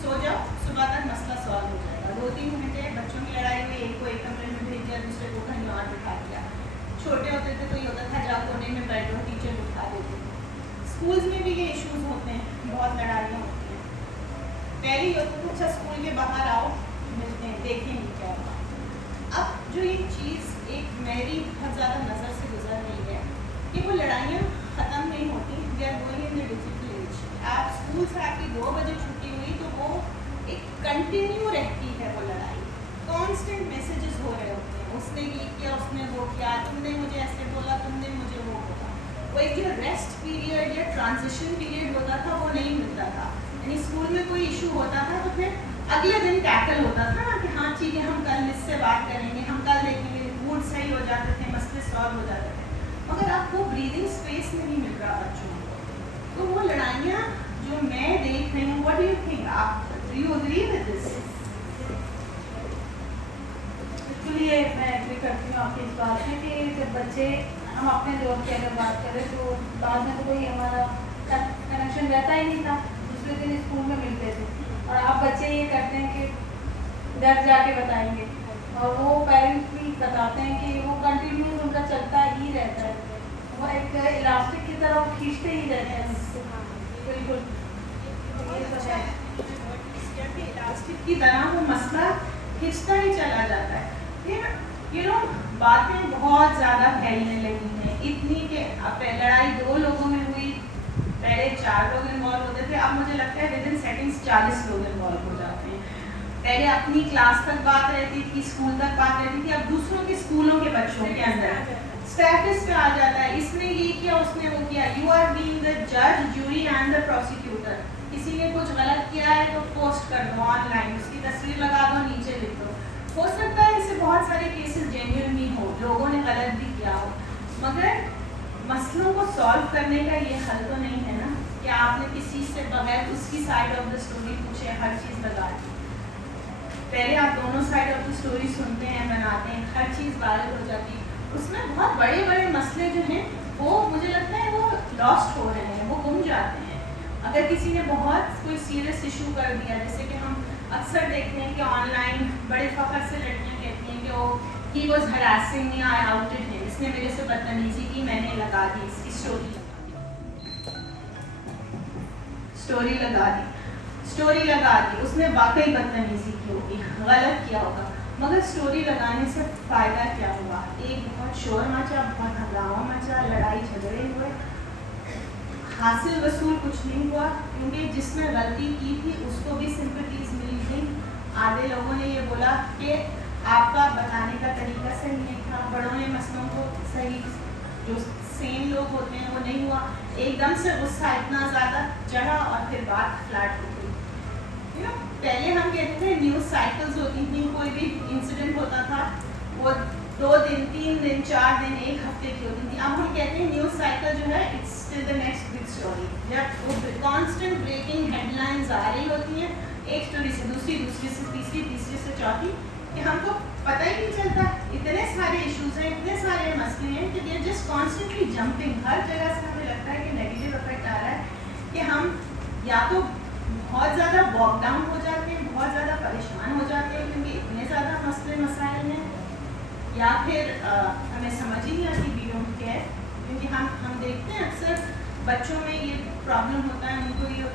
सो जाओ, सुबह तक मसला सॉल्व हो जाएगा। 2-3 घंटे बच्चों की लड़ाई हुई, एक को एक कमरे में भेज दिया, दूसरे को कहीं और बिठा दिया। छोटे होते थे तो ये होता था जाओ कोने में बैठो, टीचर उठा देते थे। स्कूल्स में भी ये इश्यूज होते हैं, बहुत लड़ाइयाँ होती हैं। पहले ये होता था अच्छा स्कूल के बाहर आओ, मिलते हैं, देखेंगे क्या होगा। अब जो ये चीज़ एक मेरी बहुत ज़्यादा नज़र से गुजर रही है कि वो लड़ाइयाँ ख़त्म नहीं होती। They are going in the digital age. आप स्कूल से आपकी 2 बजे छुट्टी हुई तो वो एक कंटिन्यू रहती है वो लड़ाई, कॉन्स्टेंट मैसेजेस हो रहे होते हैं, उसने ये किया, उसने वो किया, तुमने मुझे ऐसे बोला, तुमने मुझे वो बोला। वो एक जो रेस्ट पीरियड या ट्रांजिशन पीरियड होता था वो नहीं मिलता था। यानी स्कूल में कोई इशू होता था तो फिर अगले दिन टैकल होता था ना कि हाँ ठीक है, हम कल इससे बात करेंगे, हम कल देखेंगे, मूड सही हो जाते थे, मसले सॉल्व हो जाते थे। मगर आपको ब्रीदिंग स्पेस नहीं मिल रहा बच्चों को, तो वो लड़ाइयाँ जो मैं देख रही हूँ, व्हाट डू यू थिंक, आप do you agree with this? Actually ये मैं एग्री करती हूँ आपकी इस बात में कि जब बच्चे, हम अपने दौर की अगर बात करें तो बाद में तो कोई हमारा कनेक्शन रहता ही नहीं था, दूसरे दिन स्कूल में मिलते थे। और अब बच्चे ये करते हैं कि घर जाके बताएंगे, और वो पेरेंट्स भी बताते हैं कि वो कंटिन्यू उनका चलता ही रहता है, वो एक इलास्टिक की तरह वो खींचते ही रहते हैं उसको। बिल्कुल ये सब है, इलास्टिक की तरह वो मसला खिंचता ही चला जाता है। फिर यू नो बातें बहुत ज़्यादा फैलने लगी हैं, इतनी कि अब लड़ाई 2 लोगों में हुई, पहले 4 लोग इन्वॉल्व होते थे, अब मुझे लगता है विद इन सेटिंग्स 40 लोग इन्वॉल्व हो जाते हैं। पहले अपनी क्लास तक बात रहती थी, स्कूल तक बात रहती थी, अब दूसरों के स्कूलों के बच्चों के अंदर स्टेटस पे आ जाता है, इसने ये किया, उसने वो किया। यू आर बीइंग द जज, जूरी एंड द प्रोसिक्यूटर। किसी ने कुछ गलत किया है तो पोस्ट कर दो ऑनलाइन, उसकी तस्वीर लगा दो, नीचे लिख दो। हो सकता है इससे बहुत सारे केसेस जेन्युइन भी हो, लोगों ने गलत भी किया हो, मगर मसलों को सॉल्व करने का ये हल तो नहीं है ना कि आपने किसी से बगैर उसकी साइड ऑफ द स्टोरी पूछे हर चीज़ लगा दी। पहले आप दोनों साइड ऑफ द स्टोरी सुनते हैं, बनाते हैं, हर चीज़ वायरल हो जाती है। उसमें बहुत बड़े बड़े मसले जो हैं वो मुझे लगता है वो लॉस्ट हो रहे हैं, वो गुम जाते हैं। अगर किसी ने बहुत कोई सीरियस इशू कर दिया, जैसे कि हम अक्सर देखते हैं कि ऑनलाइन बड़े फ़ख्र से लड़कियाँ कहती हैं कि वो he was harassing me, I आउटेड him, इसने मेरे से बदतमीजी की, मैंने लगा दी इसकी स्टोरी लगा दी, उसने वाकई बदतमीजी की होगी, गलत किया होगा, मगर स्टोरी लगाने से फ़ायदा क्या हुआ? एक बहुत शोर मचा, बहुत हंगामा मचा, लड़ाई झगड़े हुए, हासिल वसूल कुछ नहीं हुआ, क्योंकि जिसने गलती की थी उसको भी सिंपैथीज मिली थी। आधे लोगों ने ये बोला कि आपका बताने का तरीका सही नहीं था, बड़ों ने मसलों को सही, जो सेम लोग होते हैं वो नहीं हुआ, एकदम से गुस्सा इतना ज़्यादा चढ़ा और फिर बात फ्लैट हो गई। यू नो पहले हम कहते थे न्यूज़ साइकिल्स होती थी, कोई भी इंसिडेंट होता था वो 2 दिन, 3 दिन, 4 दिन, 1 हफ्ते की होती थी। अब हम कहते हैं न्यूज़ साइकिल जो है it's still the next big story. जब वो कॉन्स्टेंट ब्रेकिंग हेडलाइंस आ रही होती हैं, एक स्टोरी से दूसरी, दूसरी से तीसरी, तीसरी से चौथी, कि हमको पता ही नहीं चलता, इतने सारे इश्यूज हैं, इतने सारे मसले हैं कि they are just constantly jumping. हर जगह से हमें लगता है कि नेगेटिव इफेक्ट आ रहा है कि हम या तो बहुत ज़्यादा वॉक डाउन हो जाते हैं, बहुत ज़्यादा परेशान हो जाते हैं क्योंकि इतने ज़्यादा मसले मसाइल हैं, या फिर हमें समझ ही नहीं आती वी डोंट केयर। क्योंकि हम देखते हैं अक्सर बच्चों में ये प्रॉब्लम होता है, उनको ये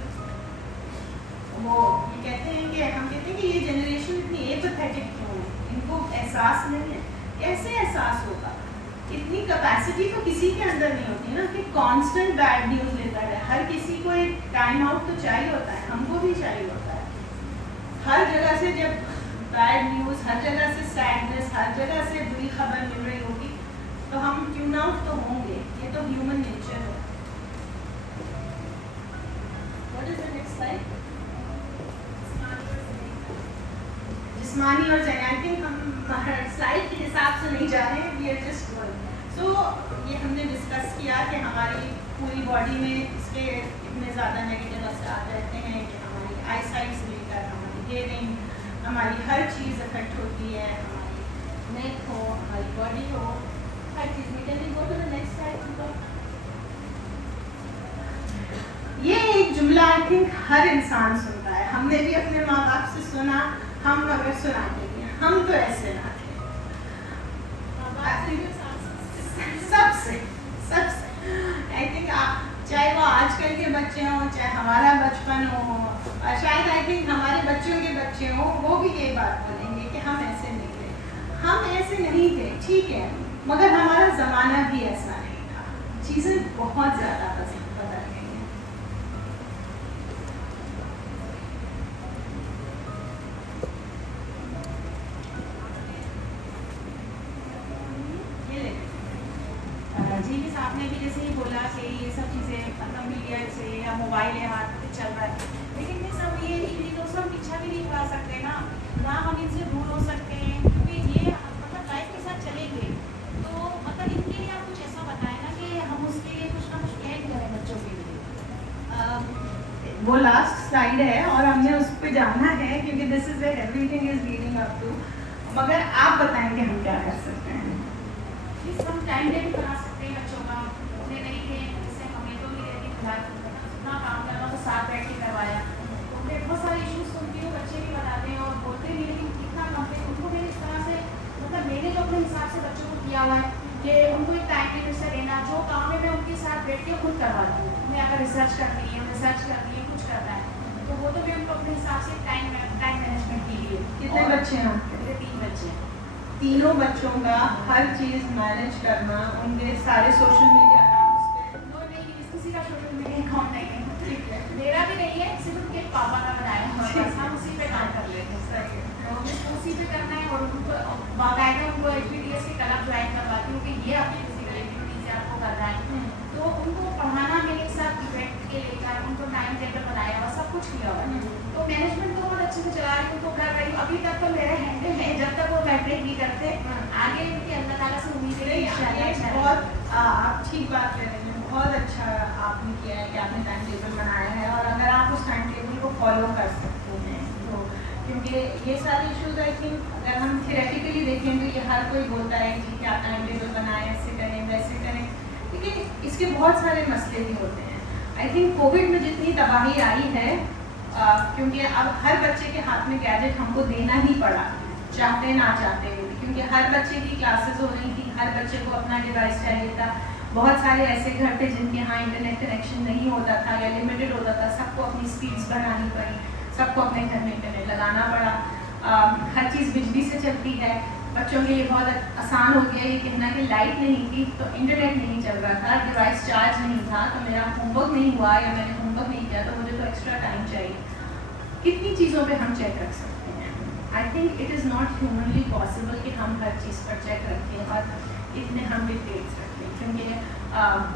कहते हैं कि हम कहते हैं कि ये जनरेशन इतनी एपैथेटिक क्यों है, इनको एहसास नहीं है। कैसे एहसास होगा? इतनी कैपेसिटी तो किसी के अंदर नहीं होती ना कि कांस्टेंट बैड न्यूज़ लेता है। हर किसी को एक टाइम आउट तो चाहिए होता है, हमको भी चाहिए होता है। हर जगह से जब बैड न्यूज़, हर जगह से सैडनेस, हर जगह से बुरी खबर मिल रही होगी तो हम ट्यून आउट तो होंगे, ये तो ह्यूमन नेचर है। What is the next slide? जिस्मानी और ज़हनी, आई थिंक हम स्लाइड के हिसाब से नहीं जा रहे हैं, वी आर जस्ट गोइंग। सो ये हमने डिस्कस किया कि हमारी पूरी बॉडी में इसके इतने ज़्यादा नेगेटिव असर रहते हैं कि हमारी आई साइट से लेकर हमारी हियरिंग, हमारी हर चीज़ इफेक्ट होती है, हमारी नेक हो, हमारी बॉडी हो, हर चीज़ में। Can we go to the next slide? ये एक जुमला आई थिंक हर इंसान सुनता है, हमने भी अपने माँ बाप से सुना, हम अगर सुनाते हैं, हम तो ऐसे ना थे, सबसे आई थिंक चाहे वो आजकल के बच्चे हों, चाहे हमारा बचपन हो, और शायद आई थिंक हमारे बच्चों के बच्चे हों, वो भी ये बात बोलेंगे कि हम ऐसे निकले। हम ऐसे नहीं थे, ठीक है, मगर हमारा ज़माना भी ऐसा नहीं था। चीज़ें बहुत ज़्यादा बदल गई हैं। ये ले जी, मिस आपने भी जैसे ही बोला कि ये सब चीज़ें मतलब मीडिया से या मोबाइल या हाथ में चल रहा है, लेकिन मिस हम ये इन चीज़ों से हम पीछा भी नहीं छुड़ा सकते ना हम इनसे दूर हो सकते हैं, क्योंकि ये मतलब लाइफ के साथ चलेंगे। तो मतलब इनके लिए आप कुछ ऐसा बताएं ना कि हम उसके लिए कुछ ना कुछ प्लान करें बच्चों के लिए। वो लास्ट स्लाइड है और हमने उस पर जाना है, क्योंकि this is where everything is leading up to. मगर आप बताएंगे हम क्या कर सकते हैं। हम टाइम टेबल बना सकते हैं बच्चों का अपने तरीके, जैसे हमें तो नहीं रहती फिलहाल जितना काम करना तो साथ बैठ के करवाया, तो मैं बहुत सारे इश्यूज सुनती हूँ, बच्चे भी बताते हैं और बोलते भी, लेकिन इतना कंप्लेन उनको मैंने इस तरह से मतलब मैंने जो अपने हिसाब से बच्चों को किया हुआ है कि उनको एक टाइम टेबल से देना, जो काम है मैं उनके साथ बैठ के खुद करवाती हूँ। मैं अगर रिसर्च करनी है कुछ करना है तो वो तो मैं उनको अपने हिसाब से टाइम मैनेजमेंट के लिए। कितने बच्चे हैं आपके? मेरे 3 बच्चे हैं। तीनों बच्चों का हर चीज़ मैनेज करना, उनके सारे सोशल मीडिया अकाउंट्स पे नहीं, किसी का सोशल मीडिया अकाउंट नहीं है, ठीक है, मेरा भी नहीं है, सिर्फ उनके पापा का बनाया हुआ है, हम उसी पे काम कर लेते हैं। सही है, तो उसी पे करना है और उनको बाकायदा उनको HBDS के क्लब ज्वाइन करवाती हूँ कि ये अपनी फिजिकल एक्टिविटीज आपको करना है, तो उनको पढ़ाना मेरे साथ इवेंट के लेकर उनको टाइम टेबल बनाया हुआ, सब कुछ किया हुआ है, तो मैनेजमेंट तो बहुत अच्छे से चला रही हूँ, तो कर रही हूँ। अभी तक तो मेरा हैंडल है, जब तक वो मैट्रिक नहीं करते आगे उनकी अल्लाह ताला से उम्मीद है इंशाल्लाह। बहुत आप ठीक बात कह रहे हैं, बहुत अच्छा आपने किया है कि आपने टाइम टेबल बनाया है, और अगर आप उस टाइम टेबल को फॉलो कर सकते हैं तो, क्योंकि ये सारे इश्यूज आई थिंक अगर हम थियरेटिकली देखें तो ये हर कोई बोलता है कि क्या टाइम टेबल बनाएं, ऐसे करें वैसे करें, लेकिन इसके बहुत सारे मसले भी होते हैं। आई थिंक कोविड में जितनी तबाही आई है, क्योंकि अब हर बच्चे के हाथ में गैजेट हमको देना ही पड़ा, चाहते ना चाहते हुए, क्योंकि हर बच्चे की क्लासेस हो रही थी, हर बच्चे को अपना डिवाइस चाहिए था। बहुत सारे ऐसे घर थे जिनके यहाँ इंटरनेट कनेक्शन नहीं होता था या लिमिटेड होता था, सबको अपनी स्पीड्स बढ़ानी पड़ी, सबको अपने घर में इंटरनेट लगाना पड़ा। हर चीज़ बिजली से चलती है, बच्चों के लिए बहुत आसान हो गया ये कहना कि लाइट नहीं थी तो इंटरनेट नहीं चल रहा था, डिवाइस चार्ज नहीं था तो मेरा होमवर्क नहीं हुआ या मैंने होमवर्क नहीं किया तो मुझे तो एक्स्ट्रा टाइम चाहिए। कितनी चीज़ों पे हम चेक रख सकते हैं? I think it is not humanly possible कि हम हर चीज़ पर चेक रखें और इतने हम डिटेल्स रखें, क्योंकि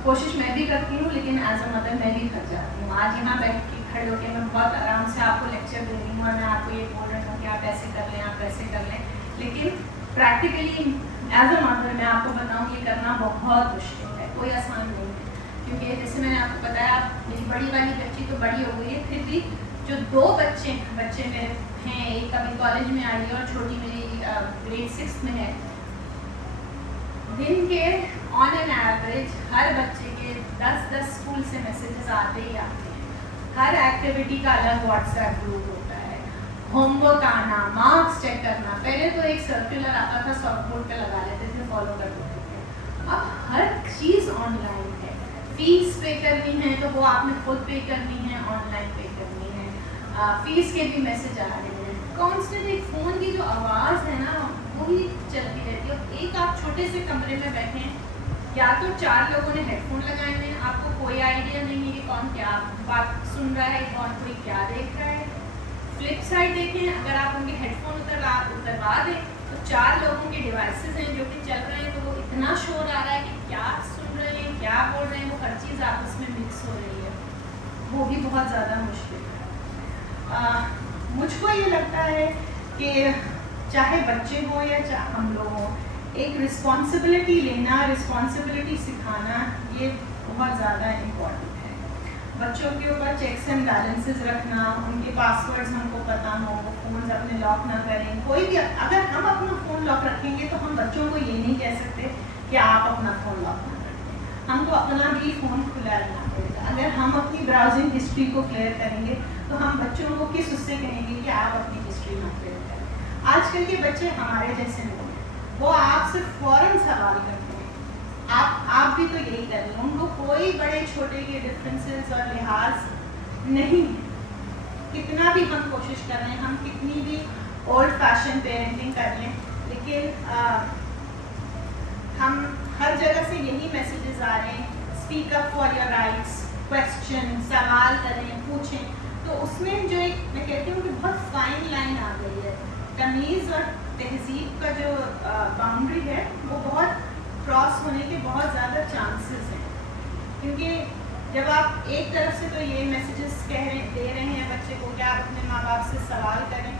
कोशिश मैं भी करती हूँ, लेकिन एज अ मदर मैं भी थक जाती हूँ। आज यहाँ बैठ के खड़े होकर मैं बहुत आराम से आपको लेक्चर दे रही हूँ और मैं आपको ये बोल रही हूँ कि आप ऐसे कर लें, आप ऐसे कर लें, लेकिन प्रैक्टिकली एज अ मदर मैं आपको बताऊँ ये करना बहुत मुश्किल है, कोई आसान नहीं है, क्योंकि जैसे मैंने आपको बताया मेरी बड़ी वाली बच्ची तो बड़ी हो गई है, फिर भी जो 2 बच्चे मेरे हैं, एक अभी कॉलेज में आई है और छोटी मेरी ग्रेड 6 में है, दिन के ऑन एन एवरेज हर बच्चे के 10 स्कूल से मैसेजेस आते ही आते हैं, हर एक्टिविटी का अलग व्हाट्सएप ग्रुप होता है, होमवर्क आना, मार्क्स चेक करना। पहले तो एक सर्कुलर आता था, सॉफ्ट बोर्ड पे लगा लेते थे, फॉलो कर लेते थे, अब हर चीज़ ऑनलाइन है। फीस पे करनी है तो वो आपने खुद पे करनी है, ऑनलाइन पे करनी है, फीस के भी मैसेज आ रहे हैं, कॉन्स्टेंट एक फ़ोन की जो आवाज़ है ना वो ही चलती रहती है। एक आप छोटे से कमरे में बैठे हैं, या तो 4 लोगों ने हेडफोन लगाए हुए हैं, आपको कोई आइडिया नहीं है कि कौन क्या बात सुन रहा है, कौन कोई क्या देख रहा है। फ्लिप साइड देखें, अगर आप उनके हेडफोन उतरवा दें तो 4 लोगों के डिवाइसेस हैं जो कि चल रहे हैं, तो वो इतना शोर आ रहा है कि क्या सुन रहे हैं, क्या बोल रहे हैं, वो हर चीज़ आपस में मिक्स हो रही है, वो भी बहुत ज़्यादा मुश्किल है। मुझको ये लगता है कि चाहे बच्चे हों या चाहे हम लोग हों, एक रिस्पॉन्सिबिलिटी लेना, रिस्पॉन्सिबिलिटी सिखाना, ये बहुत ज़्यादा इम्पॉर्टेंट है। बच्चों के ऊपर चेक्स एंड बैलेंसेस रखना, उनके पासवर्ड्स हमको पता हो, वो फ़ोन अपने लॉक ना करें। कोई भी अगर हम अपना फ़ोन लॉक रखेंगे तो हम बच्चों को ये नहीं कह सकते कि आप अपना फ़ोन लॉक ना रखें, हमको अपना भी फ़ोन खुला रखना पड़ेगा। अगर हम अपनी ब्राउजिंग हिस्ट्री को क्लियर करेंगे तो हम बच्चों को किस उससे कहेंगे कि आप अपनी हिस्ट्री ना क्लियर करें। आजकल के बच्चे हमारे जैसे नहीं हैं, वो आपसे फ़ौरन सवाल करते हैं, आप भी तो यही कर रहे हैं, उनको कोई बड़े छोटे के डिफरेंसेस और लिहाज नहीं है। कितना भी हम कोशिश कर रहे हैं, हम कितनी भी ओल्ड फैशन पेरेंटिंग कर लें, लेकिन हम हर जगह से यही मैसेजेस आ रहे हैं, speak up for your rights, question, सवाल करें, पूछें। तो उसमें जो एक मैं कहती हूँ कि बहुत फाइन लाइन आ गई है। तमीज़ और तहजीब का जो बाउंड्री है वो बहुत क्रॉस होने के बहुत ज़्यादा चांसेस हैं, क्योंकि जब आप एक तरफ से तो ये मैसेजेस दे रहे हैं बच्चे को कि आप अपने माँ बाप से सवाल करें,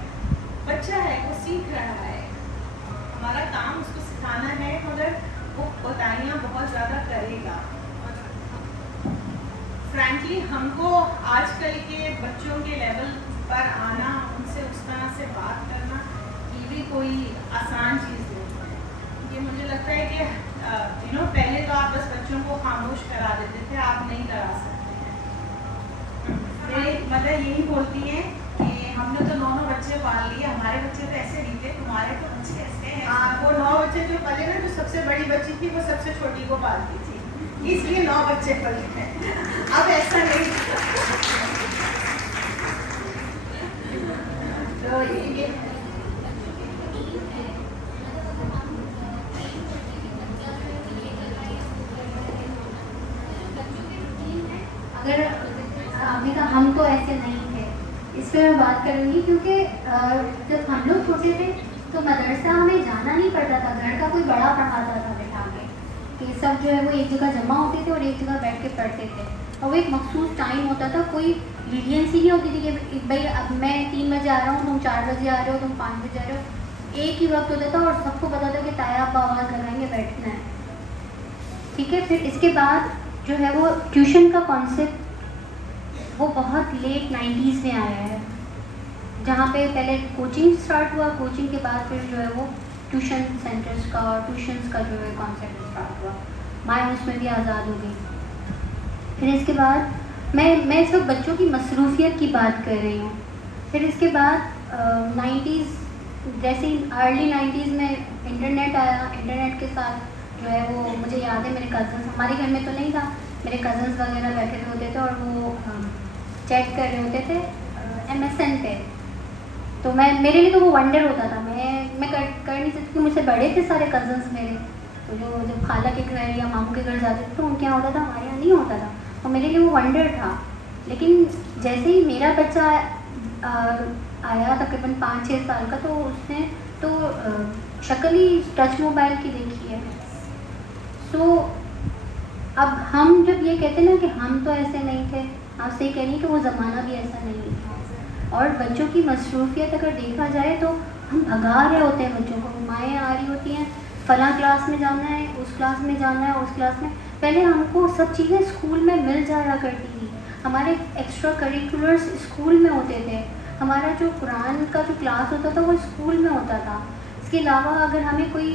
बच्चा है वो सीख रहा है, हमारा काम उसको सिखाना है, मगर वो कोताहियाँ बहुत ज़्यादा करेगा। फ्रैंकली हमको आजकल के बच्चों के लेवल पर आना, उनसे उस तरह से बात करना, ये भी कोई आसान चीज़ नहीं है। ये मुझे लगता है कि पहले तो आप बस बच्चों को खामोश करा देते थे, आप नहीं करा सकते हैं। मेरी मदर यही बोलती हैं कि हमने तो 9 बच्चे पाल लिए, हमारे बच्चे तो ऐसे नहीं थे, तुम्हारे तो बच्चे ऐसे हैं। हाँ, वो 9 बच्चे जो पले ना, जो सबसे बड़ी बच्ची थी वो सबसे छोटी को पालती थी, इसलिए 9 बच्चे पले हैं। अब ऐसा नहीं। तो ये अगर आपने कहा हम तो ऐसे नहीं थे, इस पर मैं बात करूँगी, क्योंकि जब हम लोग छोटे थे तो मदरसा हमें जाना नहीं पड़ता था, घर का कोई बड़ा पढ़ाता था बिठा के, कि सब जो है वो एक जगह जमा होते थे और एक जगह बैठ के पढ़ते थे, और वो एक मखसूस टाइम होता था, कोई लीडियंसी नहीं होती थी कि भाई अब मैं 3 बजे आ रहा हूँ, तुम 4 बजे आ रहे हो, तुम 5 बजे आ रहे हो। एक ही वक्त होता था और सबको पता था कि ताया आप आवाज़ लगाएंगे, बैठना है, ठीक है। फिर इसके बाद जो है वो ट्यूशन का कॉन्सेप्ट वो बहुत लेट 90s में आया है, जहाँ पे पहले कोचिंग स्टार्ट हुआ, कोचिंग के बाद फिर जो है वो ट्यूशन सेंटर्स का और ट्यूशन्स का जो है कॉन्सेप्ट स्टार्ट हुआ, माँ उसमें भी आज़ाद हो गई। फिर इसके बाद मैं सब बच्चों की मसरूफियत की बात कर रही हूँ। फिर इसके बाद 90s, जैसे ही अर्ली 90s में इंटरनेट आया, इंटरनेट के साथ जो है वो मुझे याद है मेरे कज़न्स, हमारे घर में तो नहीं था, मेरे कज़न्स वगैरह बैठे हुए होते थे और वो चैट कर रहे होते थे MSN पे। तो मेरे लिए तो वो वंडर होता था, मैं कर नहीं सकती, मुझसे बड़े थे सारे कज़न्स मेरे, तो जो जब खाला के घर या मामू के घर जाते थे तो उनके यहाँ होता था, हमारे यहाँ नहीं होता था, और मेरे लिए वो वंडर था। लेकिन जैसे ही मेरा बच्चा आया तकरीबन 5-6 साल का, तो उसने तो शक्ल ही टच मोबाइल की देखी है। सो अब हम जब ये कहते हैं ना कि हम तो ऐसे नहीं थे, आपसे कह रही कि वो ज़माना भी ऐसा नहीं था। और बच्चों की मसरूफियत अगर देखा जाए तो हम भगा रहे होते हैं बच्चों को, माएँ आ रही होती हैं, फ़लाँ क्लास में जाना है, उस क्लास में जाना है, उस क्लास में। पहले हमको सब चीज़ें स्कूल में मिल जाया करती थी, हमारे एक्स्ट्रा करिकुलर्स स्कूल में होते थे, हमारा जो कुरान का जो क्लास होता था वो स्कूल में होता था। इसके अलावा अगर हमें कोई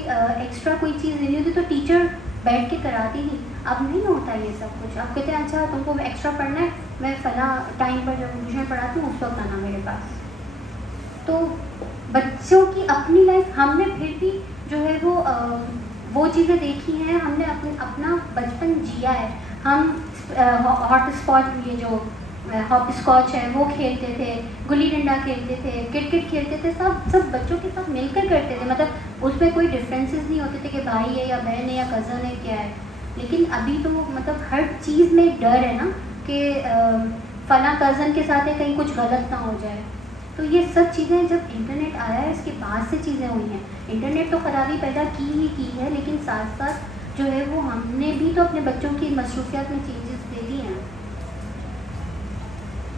एक्स्ट्रा कोई चीज़ लेनी होती तो टीचर बैठ के कराती थी। अब नहीं होता ये सब कुछ, अब कहते हैं अच्छा तुमको एक्स्ट्रा पढ़ना है, मैं फ़लाँ टाइम पर जब ट्यूशन पढ़ाती हूँ उस वक्त आना मेरे पास। तो बच्चों की अपनी लाइफ हमने फिर भी जो है वो चीज़ें देखी हैं, हमने अपना बचपन जिया है। हम हॉट स्पॉट, ये जो हॉप स्कॉच है वो खेलते थे, गुल्ली डंडा खेलते थे, क्रिकेट खेलते थे, सब बच्चों के साथ मिलकर करते थे। मतलब उसमें कोई डिफरेंसेस नहीं होते थे कि भाई है या बहन है या कज़न है क्या है। लेकिन अभी तो मतलब हर चीज़ में डर है ना कि फ़लाँ कज़न के साथ है कहीं कुछ गलत ना हो जाए। तो ये सब चीज़ें जब इंटरनेट आया है इसके बाद से चीज़ें हुई हैं। इंटरनेट तो खराबी पैदा की है, लेकिन साथ साथ जो है वो हमने भी तो अपने बच्चों की मसरूफियत में चेंजेस दे दी हैं।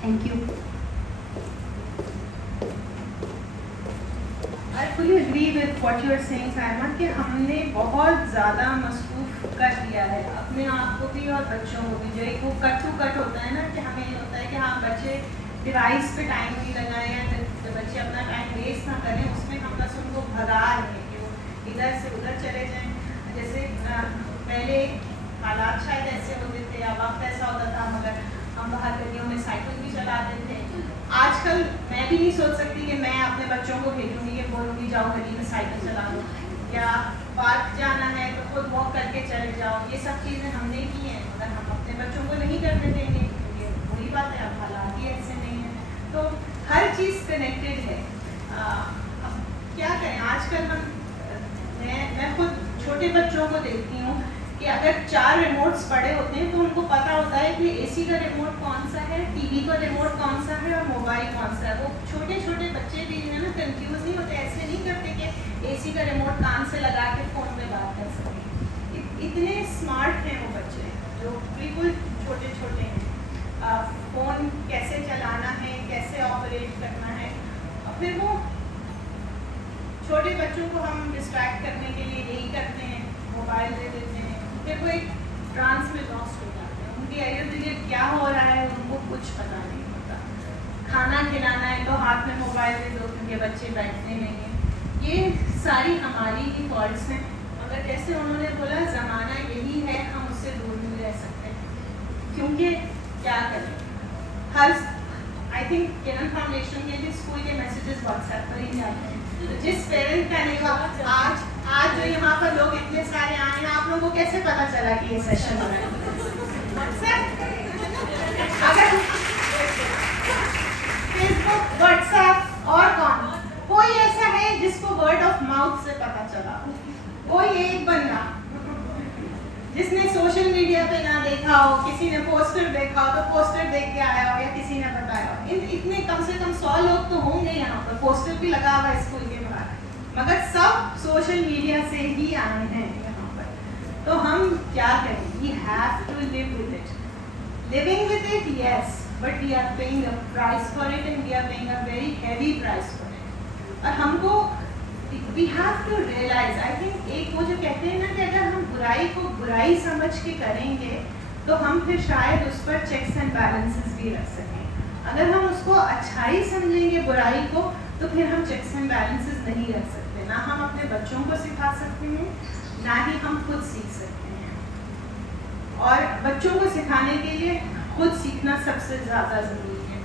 Thank you. I fully agree with what you are saying, Saima, कि हमने बहुत ज़्यादा मसरूफ़ कर दिया है अपने आप को भी और बच्चों को भी। जो एक वो कट टू कट होता है ना, कि हमें ये होता है कि हाँ बच्चे डिवाइस पे टाइम नहीं लगाएं या तो बच्चे अपना टाइम वेस्ट ना करें, उसमें हम बस उनको भगा रहे हैं कि वो इधर से उधर चले जाएं। जैसे पहले हालात शायद ऐसे होते थे या वक्त ऐसा होता था, मगर हम बाहर गलियों में साइकिल भी चलाते थे। आजकल मैं भी नहीं सोच सकती कि मैं अपने बच्चों को भेजूंगी कि बोलूँगी जाओ गली में साइकिल चला लो, या पार्क जाना है तो खुद वॉक करके चले जाओ। ये सब चीज़ें हमने की हैं, मगर हम अपने बच्चों को नहीं करने देंगे, क्योंकि वही बात है, अब हालात ही ऐसे नहीं है। तो हर चीज़ कनेक्टेड है। अब क्या करें, आजकल हम कि अगर 4 रिमोट्स पड़े होते हैं तो उनको पता होता है कि एसी का रिमोट कौन सा है, टीवी का रिमोट कौन सा है और मोबाइल कौन सा है। वो छोटे छोटे बच्चे भी जो है ना कंफ्यूज नहीं होते, ऐसे नहीं करते कि एसी का रिमोट कान से लगा के फ़ोन में बात कर सकें। इतने स्मार्ट हैं वो बच्चे जो बिल्कुल छोटे छोटे हैं। फ़ोन कैसे चलाना है, कैसे ऑपरेट करना है, और फिर वो छोटे बच्चों को हम डिस्ट्रैक्ट करने के लिए यही करते हैं, मोबाइल दे देते हैं, फिर वो एक ट्रांस में लॉस्ट हो जाते हैं। उनकी इर्द गिर्द क्या हो रहा है उनको कुछ पता नहीं होता। खाना खिलाना है तो हाथ में मोबाइल दे दो क्योंकि बच्चे बैठते नहीं हैं। ये सारी हमारी ही फॉल्ट्स हैं। मगर जैसे उन्होंने बोला ज़माना यही है, हम उससे दूर नहीं रह सकते, क्योंकि क्या करें, हर आई थिंक किरण फाउंडेशन के भी स्कूल के मैसेजेस व्हाट्सएप पर ही जाते हैं। तो जिस पेरेंट का नहीं, आज जो यहाँ पर लोग इतने सारे आए हैं, आप लोगों को कैसे पता चला कि ये सेशन हो रहा है? व्हाट्सएप, अगर फेसबुक, व्हाट्सएप, और कौन, कोई ऐसा है जिसको वर्ड ऑफ माउथ से पता चला? कोई एक बंदा जिसने सोशल मीडिया पे ना देखा हो, किसी ने पोस्टर देखा हो तो पोस्टर देख के आया हो, या किसी ने बताया हो। इतने कम से कम 100 लोग तो होंगे यहाँ पर, पोस्टर भी लगा हुआ है स्कूल के बाहर, मगर सब सोशल मीडिया से ही आए हैं यहाँ पर। तो हम क्या करें? We have to live with it. Living with it, yes, but we are paying a price for it, and we are paying a very heavy price for it. और हमको we have to realise, I think, एक वो जो कहते हैं ना कि अगर हम बुराई को बुराई समझ के करेंगे तो हम फिर शायद उस पर चेक्स एंड बैलेंसेस भी रख सकें। अगर हम उसको अच्छाई समझेंगे बुराई को, तो फिर हम चेक्स एंड बैलेंसेस नहीं रख सकते। ना हम अपने बच्चों को सिखा सकते हैं, ना ही हम खुद सीख सकते हैं। और बच्चों को सिखाने के लिए खुद सीखना सबसे ज़्यादा ज़रूरी है,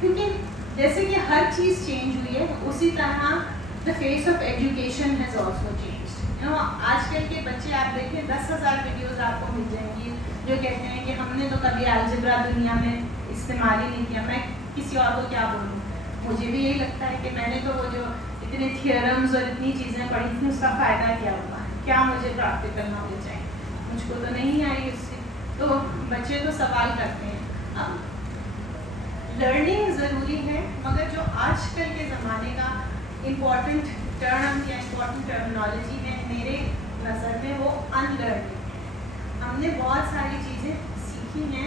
क्योंकि जैसे कि हर चीज़ चेंज हुई है, उसी तरह the face of education has also changed. You know, आजकल के बच्चे आप देखें 10,000 वीडियोस आपको मिल जाएंगी जो कहते हैं कि हमने तो कभी अलजेब्रा दुनिया में इस्तेमाल ही नहीं किया। मैं किसी और को क्या बोलूँ? मुझे भी यही लगता है कि मैंने तो वो जो इतने थियरम्स और इतनी चीज़ें पढ़ी थी उसका फ़ायदा क्या हुआ? क्या मुझे प्रैक्टिकल नॉलेज आई? मुझको तो नहीं आई उससे। तो बच्चे तो सवाल करते हैं। अब लर्निंग ज़रूरी है, मगर जो आजकल के ज़माने का इम्पॉर्टेंट टर्म या इम्पॉर्टेंट टर्मिनोलॉजी है मेरे नज़र में, वो अनलर्निंग है। हमने बहुत सारी चीज़ें सीखी हैं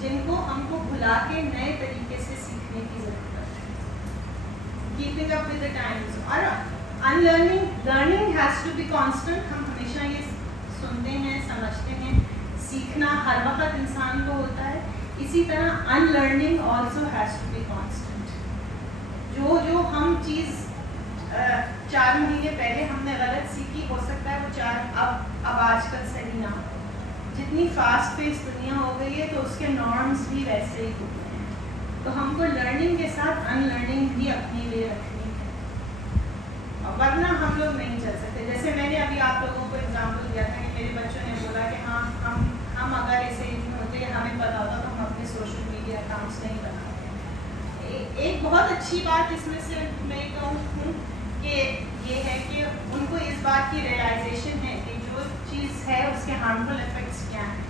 जिनको हमको भुला के नए तरीके से सीखने की ज़रूरत है। Keeping up with the times. और unlearning, learning has to be constant. हम हमेशा ये सुनते हैं, समझते हैं, सीखना हर वक्त इंसान को होता है। इसी तरह unlearning also has to be constant. जो हम चीज़ 4 महीने पहले हमने गलत सीखी, हो सकता है वो 4 अब आजकल सही ना हो। जितनी फास्ट पेस दुनिया हो गई है तो उसके नॉर्म्स भी वैसे ही हो गए हैं। तो हमको लर्निंग के साथ अनलर्निंग भी अपने लिए रखनी है, और वरना हम लोग नहीं चल सकते। जैसे मैंने अभी आप लोगों को एग्जाम्पल दिया था कि मेरे बच्चों ने बोला कि हाँ, हम अगर ऐसे होते, हमें पता होता तो हम अपने सोशल मीडिया अकाउंट्स नहीं बनाते। एक बहुत अच्छी बात इसमें से मैं कहूँ कि ये है कि उनको इस बात की रियलाइजेशन है कि जो चीज़ है उसके हार्मफुल इफेक्ट्स क्या हैं,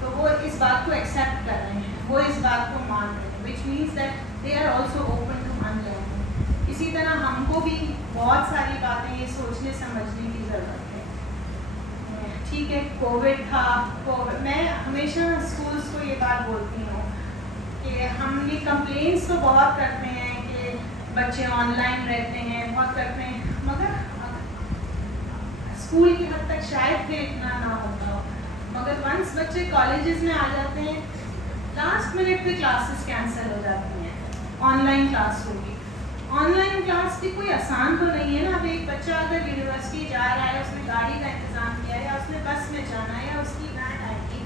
तो वो इस बात को एक्सेप्ट कर रहे हैं, वो इस बात को मान रहे हैं, which means that they are also open to unlearning. इसी तरह हमको भी बहुत सारी बातें ये सोचने समझने की ज़रूरत है। ठीक है, कोविड था, मैं हमेशा स्कूल्स को ये बात बोलती हूँ कि हम ये कंप्लेंट्स तो बहुत करते हैं कि बच्चे ऑनलाइन रहते हैं, बहुत करते हैं, मगर स्कूल की हद तक शायद फिर इतना ना होता हो, मगर वंस बच्चे कॉलेजेस में आ जाते हैं, लास्ट मिनट पे क्लासेस कैंसिल हो जाती हैं, ऑनलाइन क्लास होगी। ऑनलाइन क्लास भी कोई आसान तो नहीं है ना। अब एक बच्चा अगर यूनिवर्सिटी जा रहा है, उसने गाड़ी का इंतज़ाम किया है, या उसने बस में जाना है, या उसकी वैन आएगी,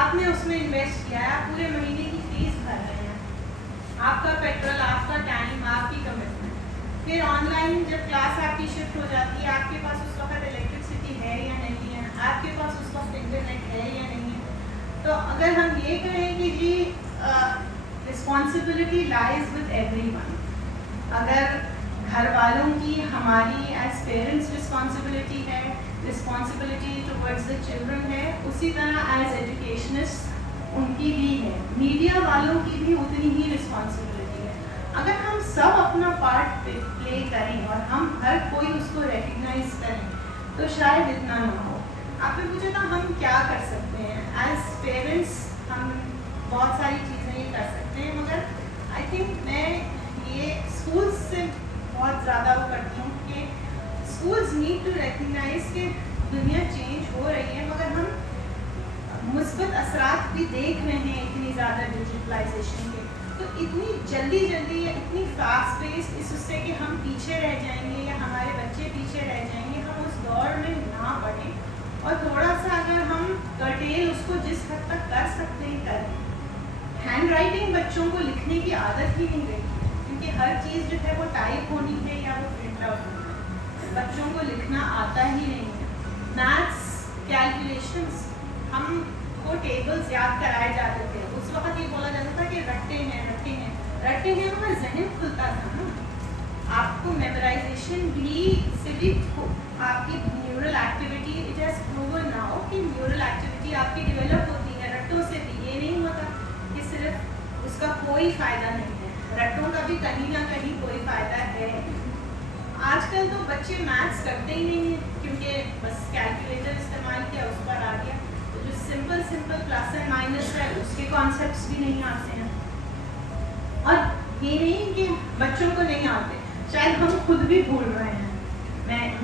आपने उसमें इन्वेस्ट किया है, आप पूरे महीने की फीस भर रहे हैं, आपका पेट्रोल, आपका टाइम, आपकी कमिटमेंट। फिर ऑनलाइन जब क्लास आपकी शिफ्ट हो जाती है, आपके पास उस वक्त इलेक्ट्रिसिटी है या नहीं है, आपके पास उस वक्त इंटरनेट है या नहीं है। तो अगर हम ये कहें कि जी रिस्पॉन्सिबिलिटी लाइज विद एवरीवन, अगर घर वालों की, हमारी एज पेरेंट्स रिस्पॉन्सिबिलिटी है, रिस्पॉन्सिबिलिटी टुवर्ड्स द चिल्ड्रन है, उसी तरह एज एजुकेशनिस्ट उनकी भी है, मीडिया वालों की भी उतनी ही रिस्पॉन्सिबिलिटी है। अगर हम सब अपना पार्ट प्ले करें और हम हर कोई उसको रिकग्नाइज करें तो शायद इतना ना हो। आपने पूछा था हम क्या कर सकते हैं एज पेरेंट्स, हम बहुत सारी चीज़ें ये कर सकते हैं, मगर आई थिंक मैं ये स्कूल्स से बहुत ज़्यादा वो करती हूँ कि स्कूल्स नीड टू रिकग्नाइज कि दुनिया चेंज हो रही है, मगर हम मुस्बत असरात भी देख रहे हैं इतनी ज़्यादा डिजिटलाइजेशन के, तो इतनी जल्दी जल्दी या इतनी फास्ट पेस इस उससे कि हम पीछे रह जाएंगे या हमारे बच्चे पीछे रह जाएंगे, हम उस दौर में ना बढ़ें और थोड़ा सा अगर हम कर्टेल उसको जिस हद तक कर सकते हैं करें। हैंड राइटिंग बच्चों को लिखने की आदत ही नहीं रही, क्योंकि हर चीज़ जो है वो टाइप होनी है या वो प्रिंट आउट होना है, बच्चों को लिखना आता ही नहीं है। मैथ्स कैलकुलेशंस हमको टेबल्स याद कराए जाते थे, उस वक्त ये बोला जाता था कि रट्टे हैं रट्टे हैं रट्टे हैं, हमारा जहन खुलता था ना। आपको मेमोराइजेशन भी से भी आपकी neural activity, it has proven now कि न्यूरल एक्टिविटी आपकी डेवलप होती है रट्टों से भी। ये नहीं होता कि सिर्फ उसका कोई फ़ायदा नहीं है, रट्टों का भी कहीं ना कहीं कोई फ़ायदा है। आजकल तो बच्चे मैथ्स करते ही नहीं हैं, क्योंकि बस कैलकुलेटर इस्तेमाल किया उस पर आ गया, तो जो सिंपल प्लस एंड माइनस है उसके कॉन्सेप्ट्स भी नहीं आते हैं। और ये नहीं कि बच्चों को नहीं आते, शायद हम खुद भी भूल रहे हैं।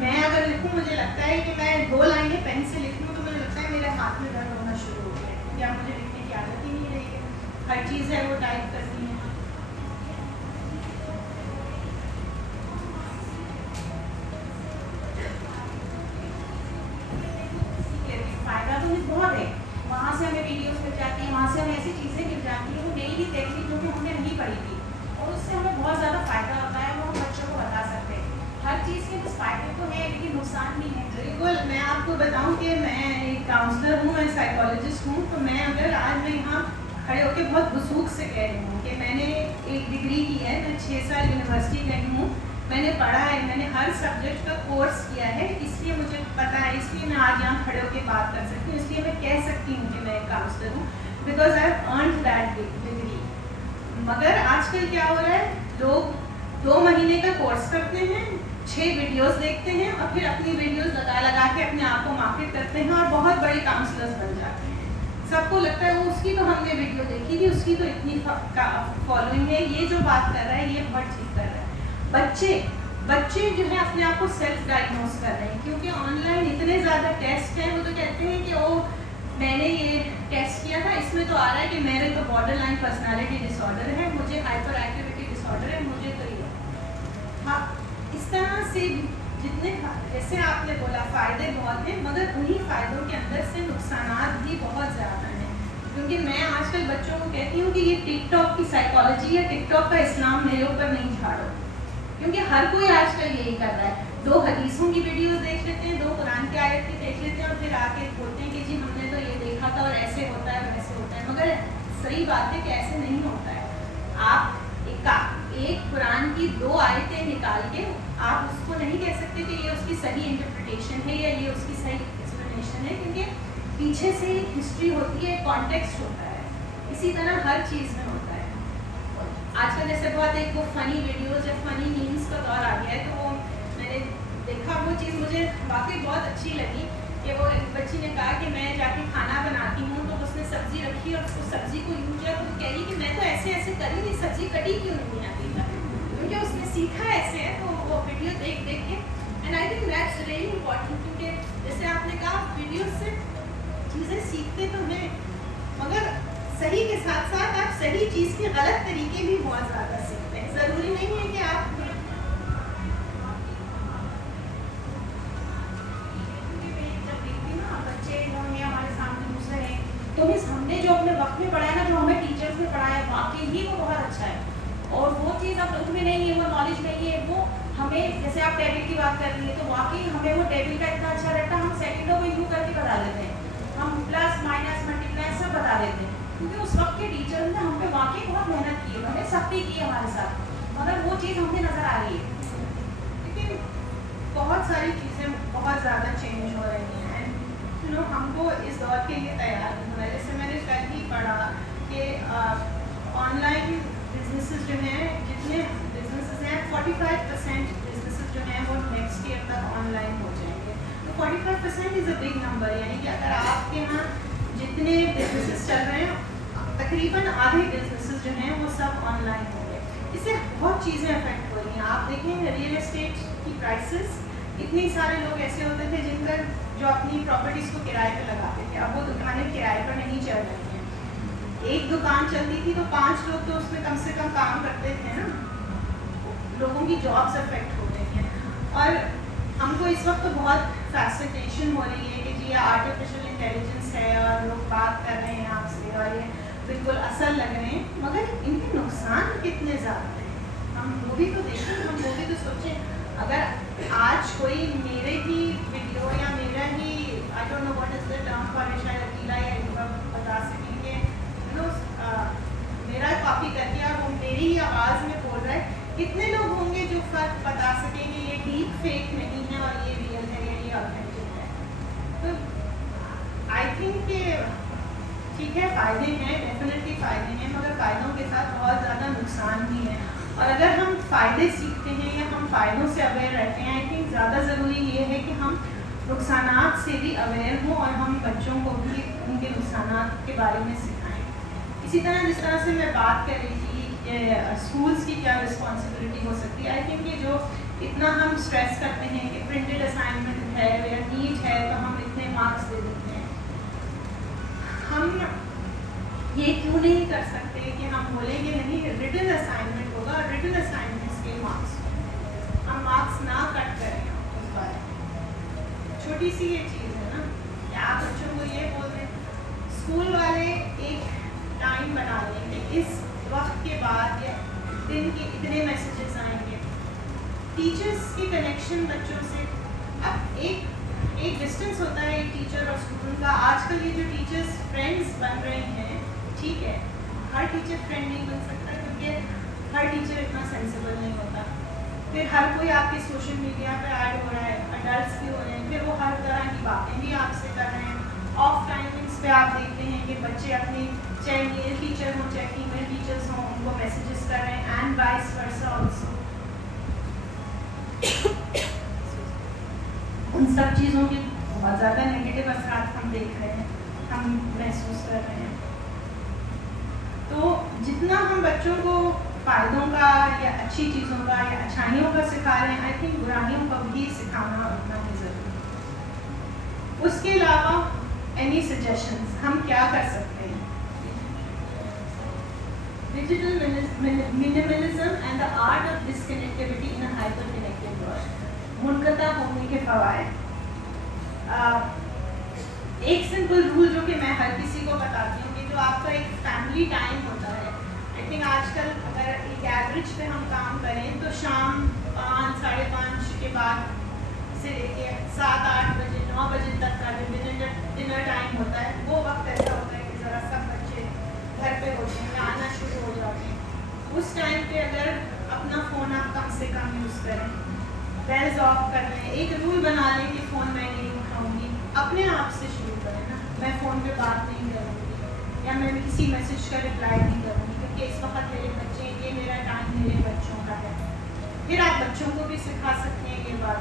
मैं अगर लिखूं, मुझे लगता है कि मैं 2 लाइनें पेन से लिख लूँ तो मुझे लगता है मेरे हाथ में दर्द होना शुरू हो गया है, या मुझे लिखने की आदत ही नहीं रही है, हर चीज़ है वो टाइप करनी है। फायदा तो बहुत है, वहाँ से हमें वीडियोस मिल जाती हैं, वहाँ से हमें ऐसी चीज़ें मिल जाती हैं वो डेली टेक्निक जो कि हमने नहीं पढ़ी थी, और उससे हमें बहुत ज़्यादा फ़ायदा होता है, वो हम बच्चों को बता सकते हैं। हर चीज़ के कुछ फ़ायदे तो है लेकिन नुकसान भी है। बिल्कुल, मैं आपको बताऊं कि मैं एक काउंसलर हूँ, मैं साइकोलॉजिस्ट हूँ, तो मैं अगर आज मैं यहाँ खड़े होकर बहुत वसूख से कह रही हूँ कि मैंने एक डिग्री की है, मैं 6 साल यूनिवर्सिटी गई हूँ, मैंने पढ़ा है, मैंने हर सब्जेक्ट का कोर्स किया है, इसलिए मुझे पता है, इसलिए मैं आज यहाँ खड़े होकर बात कर सकती हूँ, इसलिए मैं कह सकती हूँ कि मैं एक काउंसलर हूँ, because I have earned that degree. मगर आजकल क्या हो रहा है, लोग 2 महीने का कोर्स करते हैं, 6 वीडियोस देखते हैं और फिर अपनी वीडियोस लगा के अपने आप को मार्केट करते हैं और बहुत बड़े काउंसलर्स बन जाते हैं। सबको लगता है वो उसकी तो हमने वीडियो देखी थी, उसकी तो इतनी फॉलोइंग है, ये जो बात कर रहा है ये बहुत ठीक कर रहा है। बच्चे जो है अपने आप को सेल्फ डायग्नोस कर रहे हैं, क्योंकि ऑनलाइन इतने ज़्यादा टेस्ट हैं, वो तो कहते हैं कि ओ मैंने ये टेस्ट किया था, इसमें तो आ रहा है कि मेरे तो बॉर्डरलाइन पर्सनालिटी डिसऑर्डर है, मुझे हाइपर एक्टिविटी डिसऑर्डर है, मुझे तो ये। हाँ, इस तरह से जितने जैसे आपने बोला फ़ायदे बहुत हैं, मगर उन्हीं फ़ायदों के अंदर से नुकसानात भी बहुत ज़्यादा हैं। क्योंकि मैं आजकल बच्चों को कहती हूँ कि ये टिकटॉक की साइकोलॉजी या टिकटॉक का इस्लाम मेरे ऊपर नहीं झाड़ो, क्योंकि हर कोई आजकल यही कर रहा है। 2 हदीसों की वीडियोस देख लेते हैं, 2 कुरान की आयत की देख लेते हैं और फिर आके बोलते हैं कि जी हमने तो ये देखा था और ऐसे होता है वैसे होता है, मगर सही बात है कि ऐसे नहीं होता है। आप एक कुरान की 2 आयतें निकाल के आप उसको नहीं कह सकते कि ये उसकी सही इंटरप्रिटेशन है या ये उसकी सही एक्सप्लेनेशन है, क्योंकि पीछे से एक हिस्ट्री होती है, कॉन्टेक्स्ट होता है। इसी तरह हर चीज़ में होता है। आजकल जैसे बहुत एक वो फ़नी वीडियोज़ या फ़नी मीम्स का दौर आ गया है, तो वो मैंने देखा, वो चीज़ मुझे वाकई बहुत अच्छी लगी कि वो एक बच्ची ने कहा कि मैं जाके खाना बनाती हूँ, तो उसने सब्ज़ी रखी और उस सब्ज़ी को यूँ किया, तो कह रही कि मैं तो ऐसे ऐसे करी थी, सब्ज़ी कटी क्यों नहीं आती था, क्योंकि उसने सीखा ऐसे है। तो वो वीडियो देख के and I think that's really important, क्योंकि जैसे आपने कहा वीडियो से चीज़ें सीखते तो हैं, मगर सही के साथ साथ आप सही चीज़ के गलत तरीके भी बहुत ज़्यादा सीखते हैं। ज़रूरी नहीं है कि आप जब देखती हूँ ना बच्चे जो हैं हमारे सामने दूसरे हैं, तो मिस हमने जो अपने वक्त में पढ़ाया ना, जो हमें टीचर्स ने पढ़ाया, वाकई ही वो बहुत अच्छा है, और वो चीज़ अब उसमें नहीं है, वो नॉलेज नहीं है, वो हमें जैसे आप टेबल की बात कर रही है, तो वाकई हमें वो टेबल का इतना अच्छा रट्टा हम सेकंडों में यूँ करके बता देते हैं, हम प्लस माइनस मल्टीप्लाई सब बता देते हैं, क्योंकि उस वक्त के टीचर ने हम पे वाकई बहुत मेहनत की है, उन्होंने सख्ती की हमारे साथ, मगर वो चीज़ हमें नज़र आ रही है। लेकिन बहुत सारी चीज़ें बहुत ज़्यादा चेंज हो रही हैं एंड यू नो हमको इस दौर के लिए तैयार होना है। जैसे मैंने कल ही पढ़ा कि ऑनलाइन बिजनेसेस जो हैं, जितने बिजनेसेस हैं 45% बिजनेसेस जो हैं वो नेक्स्ट ईयर तक ऑनलाइन हो जाएंगे। तो 45% इज़ अ बिग नंबर, यानी कि अगर आपके यहाँ जितने बिजनेसेस चल रहे हैं तकरीबन आधे बिजनेसेस जो हैं वो सब ऑनलाइन होंगे। इससे बहुत चीज़ें अफेक्ट हो रही हैं। आप देखें रियल एस्टेट की प्राइसेस, इतने सारे लोग ऐसे होते थे जिनका जो अपनी प्रॉपर्टीज़ को किराए पे लगाते थे, अब वो दुकानें किराए पर नहीं चल रही हैं। एक दुकान चलती थी तो 5 लोग तो उसमें कम से कम काम करते थे ना, लोगों की जॉब्स अफेक्ट हो रही हैं। और हमको इस वक्त तो बहुत फैसिनेशन हो रही है कि जी ये आर्टिफिशियल इंटेलिजेंस है और लोग बात कर रहे हैं आपसे और ये बिल्कुल असल लग रहे हैं, मगर इनके नुकसान कितने ज़्यादा हैं हम वो भी तो देखें, हम वो भी तो सोचें। अगर आज कोई मेरे ही वीडियो या मेरा ही I don't know what is the term for it, शायद अकेला या इनका बता सकेंगे, यू नो मेरा कॉपी करके और वो मेरी ही आवाज़ में बोल रहा है, कितने लोग होंगे जो फ़र्क बता सकेंगे ये डीप फेक नहीं है और ये रियल है या ये ऑथेंटिक है। तो आई थिंक कि ठीक है, फ़ायदे हैं, डेफिनेटली फ़ायदे हैं, मगर फ़ायदों के साथ बहुत ज़्यादा नुकसान भी है। और अगर हम फ़ायदे सीखते हैं या हम फ़ायदों से अवेयर रहते हैं, आई थिंक ज़्यादा ज़रूरी ये है कि हम नुकसानात से भी अवेयर हों और हम बच्चों को भी उनके नुकसानात के बारे में सिखाएं। इसी तरह जिस तरह से मैं बात कर रही थी कि स्कूल्स की क्या रिस्पॉन्सिबिलिटी हो सकती है, आई थिंक ये जो इतना हम स्ट्रेस करते हैं कि प्रिंटेड असाइनमेंट है या नीट है तो हम इतने मार्क्स दे देते हैं, हम ये क्यों नहीं कर सकते कि हम बोलेंगे नहीं रिटन असाइनमेंट होगा और रिटन असाइनमेंट्स के मार्क्स हम मार्क्स ना कट करें उस बारे में। छोटी सी ये चीज़ है ना कि आप बच्चों को ये बोल दें, स्कूल वाले एक टाइम बना लें कि इस वक्त के बाद या दिन के इतने मैसेजेस आएंगे, टीचर्स की कनेक्शन बच्चों से। अब एक डिस्टेंस होता है एक टीचर और स्टूडेंट का। आजकल ये जो टीचर्स फ्रेंड्स बन रहे हैं, ठीक है, हर टीचर फ्रेंड नहीं बन सकता क्योंकि हर टीचर इतना सेंसिबल नहीं होता। फिर हर कोई आपके सोशल मीडिया पे ऐड हो रहा है, अडल्ट भी हो रहे हैं, फिर वो हर तरह की बातें भी आपसे कर रहे हैं। ऑफ टाइमिंग्स पे आप देखते हैं कि बच्चे अपनी चाहे मेल टीचर हों चाहे फीमेल टीचर्स हों उनको मैसेजेस कर रहे हैं एंड वाइस वर्सा ऑल्सो। उन सब चीज़ों के बहुत ज़्यादा नेगेटिव असरात हम देख रहे हैं, हम महसूस कर रहे हैं। तो जितना हम बच्चों को फ़ायदों का या अच्छी चीज़ों का या अच्छाइयों का सिखा रहे हैं, आई थिंक बुराइयों का भी सिखाना उतना ही ज़रूरी है। उसके अलावा एनी सजेशंस हम क्या कर सकते हैं? Digital minimalism and the art of disconnectivity in a hyper connected world. मुनक़ता होने के फ़वाइद। एक सिंपल रूल जो कि मैं हर किसी को बताती हूँ कि जो आपका एक फैमिली टाइम होता है, आई थिंक आजकल अगर एक एवरेज पे हम काम करें तो शाम 5 साढ़े 5 के बाद से लेके 7-8 बजे 9 बजे तक का जो डिनर टाइम होता है, वो वक्त ऐसा होता है कि ज़रा सब बच्चे घर पे होते हैं, आना शुरू हो जाते हैं। उस टाइम पे अगर अपना फ़ोन आप कम से कम यूज़ करें, बेल्स ऑफ कर लें, एक रूल बना लें कि फ़ोन मैं नहीं उठाऊँगी, अपने आप से शुरू करें ना, मैं फ़ोन पे बात नहीं करूँगी या मैं किसी मैसेज का रिप्लाई नहीं करूँगी क्योंकि इस वक्त मेरे बच्चे, ये मेरा टाइम मेरे बच्चों का है। फिर आप बच्चों को भी सिखा सकते हैं ये बात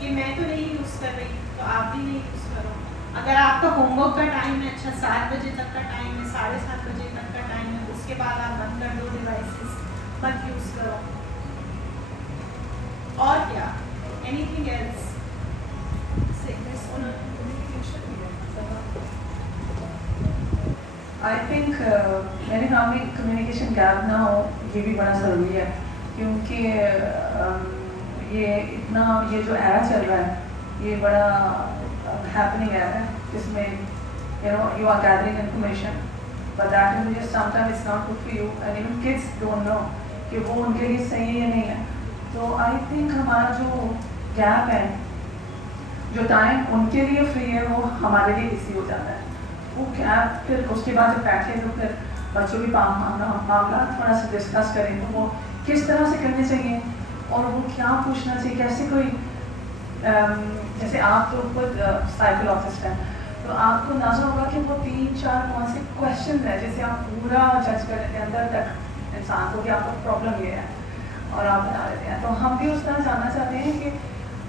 कि मैं तो नहीं यूज़ कर रही तो आप भी नहीं यूज़ करो। अगर आपका होमवर्क का टाइम है, अच्छा 7 बजे तक का टाइम है, 7:30 बजे तक का टाइम है, उसके बाद आप बंद कर दो डिवाइसेस, मत यूज़ करो। और क्या, एनीथिंग एल्स? आई थिंक मेरे नाम में कम्युनिकेशन गैप ना हो, ये भी बड़ा ज़रूरी है क्योंकि ये जो एरा चल रहा है ये बड़ा हैपनिंग एरा है जिसमें you are gathering information but that information sometimes it's not good for you and even kids don't know कि वो उनके लिए सही है या नहीं है। तो आई थिंक हमारा जो गैप है, जो टाइम उनके लिए फ्री है वो हमारे लिए इसी हो जाता है। वो गैप फिर उसके बाद जब बैठे तो फिर बच्चों की मामला थोड़ा सा डिस्कस करें तो वो किस तरह से करने चाहिए और वो क्या पूछना चाहिए, कैसे कोई जैसे आप तो खुद साइकोलॉजिस्ट हैं, तो आपको अंदाजा होगा कि वो 3-4 कौन से क्वेश्चन है जिससे आप पूरा जज कर लेते हैं अंदर तक इंसान को कि आपका प्रॉब्लम ये है और आप बता देते हैं। तो हम भी उस तरह जानना चाहते हैं कि